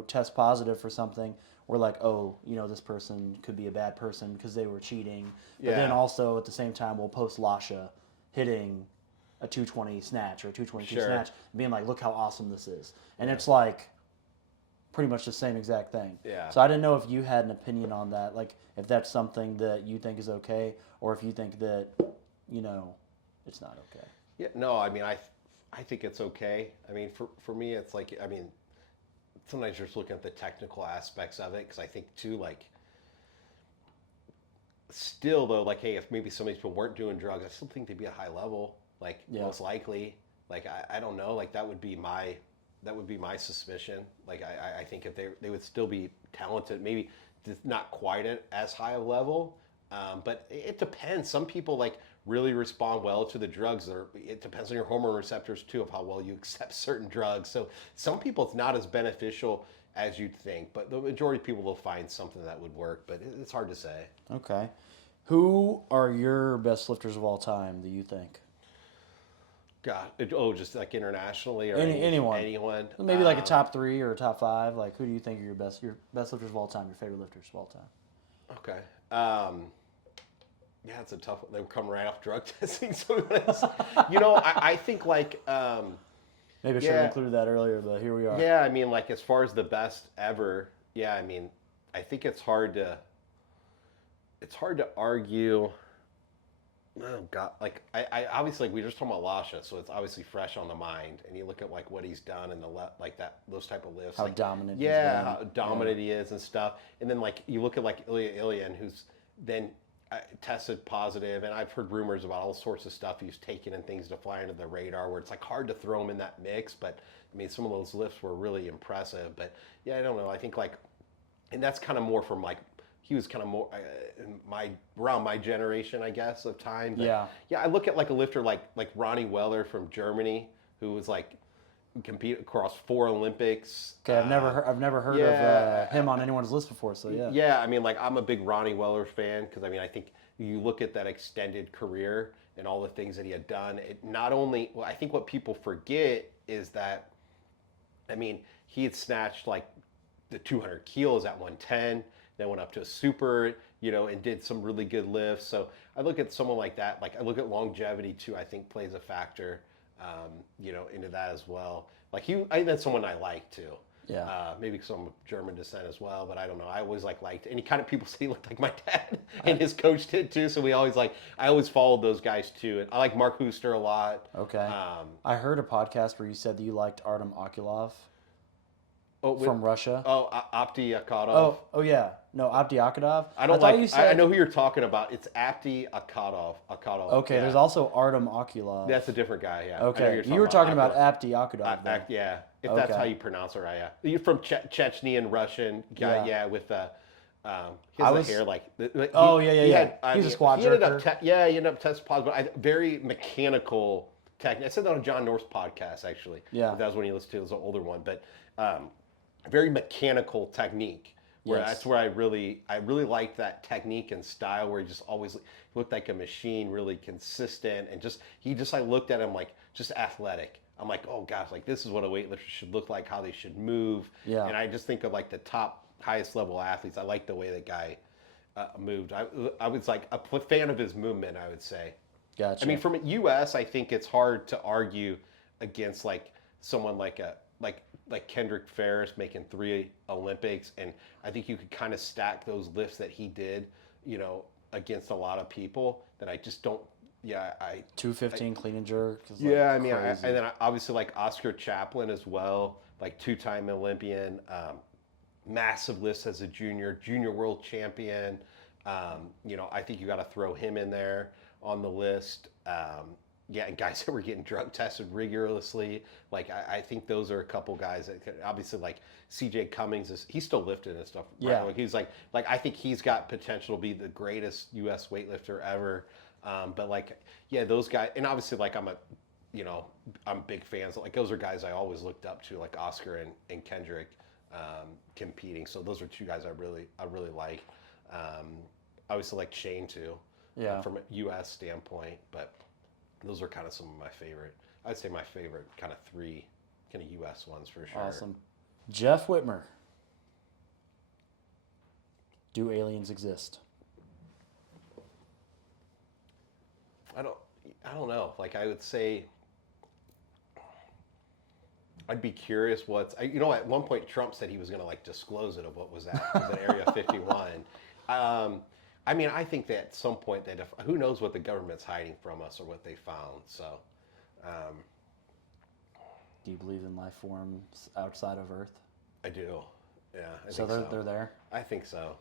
tests positive for something, we're like, oh, this person could be a bad person because they were cheating. But then Yeah. also at the same time, we'll post Lasha hitting a 220 snatch or a 222 Sure. snatch, being like, look how awesome this is. And it's like pretty much the same exact thing. Yeah. So I didn't know if you had an opinion on that, like if that's something that you think is okay, or if you think that, it's not okay. Yeah, no, I mean, I think it's okay. I mean, for me, it's like, I mean, sometimes you're just looking at the technical aspects of it because I think too, like, still though, like, hey, if maybe some of these people weren't doing drugs, I still think they'd be a high level, like most likely. Like, I don't know, like that would be my suspicion. Like, I think if they would still be talented, maybe just not quite at as high a level. But it depends. Some people like really respond well to the drugs. It depends on your hormone receptors too, of how well you accept certain drugs. So some people it's not as beneficial as you'd think, but the majority of people will find something that would work. But it's hard to say. Okay. Who are your best lifters of all time, do you think? God, just like internationally or Anyone. anyone. Maybe like a top 3 or a top 5. Like, who do you think are your best lifters of all time, your favorite lifters of all time? Okay. Yeah, it's a tough one. They were coming right off drug testing. So, I think like. Maybe I should have included that earlier, but here we are. Yeah, I mean, like as far as the best ever, yeah, I mean, I think it's hard to argue. Oh God, like I obviously like we were just talking about Lasha, so it's obviously fresh on the mind. And you look at like what he's done and like those type of lifts, How like, dominant. yeah, how dominant he is and stuff. And then like you look at like Ilya, who's then tested positive, and I've heard rumors about all sorts of stuff he's taken and things to fly under the radar, where it's like hard to throw him in that mix. But I mean, some of those lifts were really impressive. But yeah, I don't know. I think like, and that's kind of more from like. He was kind of more around my generation, I guess, of time. But yeah. I look at like a lifter like Ronnie Weller from Germany, who was like compete across 4 Olympics. Okay, I've never heard of him on anyone's list before. So yeah. Yeah, I mean, like I'm a big Ronnie Weller fan because I mean I think you look at that extended career and all the things that he had done. It not only I think what people forget is that, I mean, he had snatched like the 200 kilos at 110. Then went up to a super, and did some really good lifts. So I look at someone like that. Like I look at longevity too. I think plays a factor, into that as well. Like I think that's someone I like too. Yeah. Maybe because I'm of German descent as well, but I don't know. I always liked any kind of people say he looked like my dad, and his coach did too. So we always I always followed those guys too. And I like Mark Huster a lot. Okay. I heard a podcast where you said that you liked Artem Akulov from Russia. Oh, Apti Akadov. Oh yeah. No, Abdi Akadov. I don't thought like. you said... I know who you're talking about. It's Apti Akadov. Okay, yeah. There's also Artem Akulov. That's a different guy. Yeah. Okay, you were talking about Abdi Akadov. Yeah, if that's how you pronounce it, right? Yeah, you're from Chechnyan Russian guy. Yeah, with he has the hair like. Oh yeah. He's a squat jerker. He ended up test positive. Very mechanical technique. I said that on John North's podcast actually. Yeah, that was when he listened to it. It was an older one, but very mechanical technique. Where that's where I really liked that technique and style where he just always looked like a machine, really consistent, and I looked at him like just athletic. I'm like, oh gosh, like this is what a weightlifter should look like, how they should move. Yeah. And I just think of like the top highest level athletes. I like the way that guy moved. I was like a fan of his movement, I would say. Gotcha. I mean, from US, I think it's hard to argue against like someone like Kendrick Ferris making 3 Olympics, and I think you could kind of stack those lifts that he did, against a lot of people that I just don't. Yeah, 215 clean and jerk. Yeah, I mean, and then obviously like Oscar Chaplin as well, like 2-time Olympian, massive lifts as a junior world champion. I think you got to throw him in there on the list. Yeah, and guys that were getting drug tested rigorously. Like, I think those are a couple guys that could, obviously, like CJ Cummings, he's still lifting and stuff. Right? Yeah. Like, he's like I think he's got potential to be the greatest U.S. weightlifter ever. But like, yeah, those guys, and obviously, like I'm big fans. Like those are guys I always looked up to, like Oscar and Kendrick competing. So those are 2 guys I really like. I also like Shane too. Yeah. From a U.S. standpoint, but. Those are kind of some of my favorite. I'd say my favorite kind of 3 kind of U.S. ones for sure. Awesome. Jeff Wittmer. Do aliens exist? I don't know. Like I would say, I'd be curious at one point Trump said he was going to like disclose it of what was that. It was at Area 51. I mean, I think that at some point who knows what the government's hiding from us or what they found. So, do you believe in life forms outside of Earth? I do. Yeah. So they're there. I think so.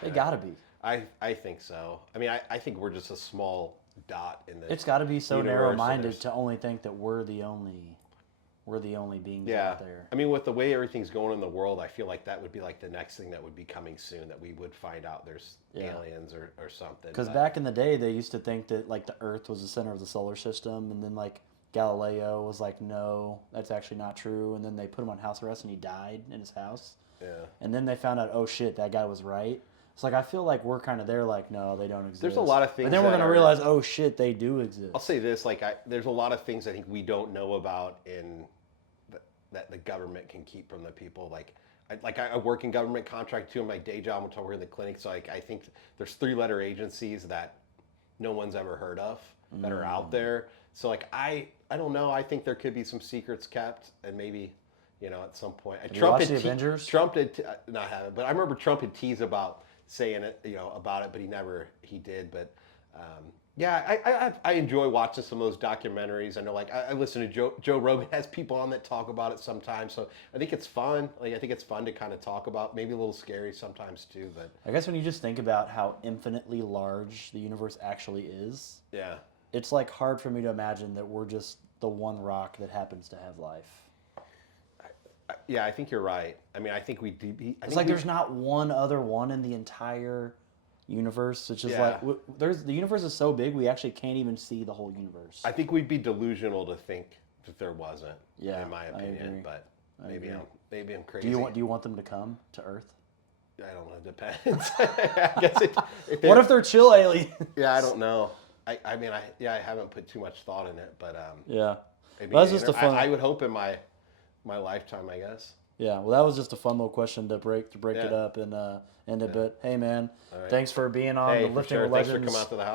They gotta be. I think so. I mean, I think we're just a small dot in the. It's got to be so narrow-minded to only think that we're the only beings out there. I mean, with the way everything's going in the world, I feel like that would be like the next thing that would be coming soon, that we would find out there's aliens or something. Because back in the day, they used to think that like the Earth was the center of the solar system, and then like Galileo was like, no, that's actually not true. And then they put him on house arrest, and he died in his house. Yeah. And then they found out, oh shit, that guy was right. It's like I feel like we're kind of there, like no, they don't exist. There's a lot of things. But then we're gonna realize, oh shit, they do exist. I'll say this, like there's a lot of things I think we don't know about that the government can keep from the people. I work in government contract too in my day job. I'm talking in the clinic, so I think there's 3-letter agencies that no one's ever heard of that are out there. So like I don't know. I think there could be some secrets kept, and maybe at some point. Trump did Avengers? Trump did not have it, but I remember Trump had teased about saying it, about it, but he did. But yeah, I enjoy watching some of those documentaries. I know, like I listen to Joe Rogan has people on that talk about it sometimes, so I think it's fun. Like I think it's fun to kind of talk about, maybe a little scary sometimes too. But I guess when you just think about how infinitely large the universe actually is, yeah, it's like hard for me to imagine that we're just the one rock that happens to have life. Yeah, I think you're right. I mean, I think it's like there's not one other one in the entire universe. It's just like the universe is so big we actually can't even see the whole universe. I think we'd be delusional to think that there wasn't. Yeah, in my opinion, but maybe I'm crazy. Do you want them to come to Earth? I don't know. It depends. I guess what if they're chill aliens? Yeah, I don't know. I mean, I haven't put too much thought in it, but yeah. Well, that's just a fun. I would hope in my lifetime, I guess. Yeah, well, that was just a fun little question to break it up and end it. But hey, man, thanks for being on the Lifting with Legends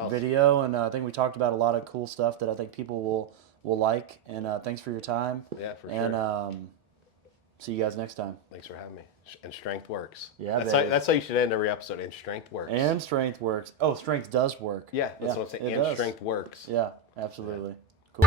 video, and I think we talked about a lot of cool stuff that I think people will like. And thanks for your time. Yeah, for sure. And See you guys next time. Thanks for having me. And strength works. Yeah, that's how you should end every episode. And strength works. And strength works. Oh, strength does work. Yeah, that's what I'm saying. And does. strength works. Yeah, absolutely. Cool.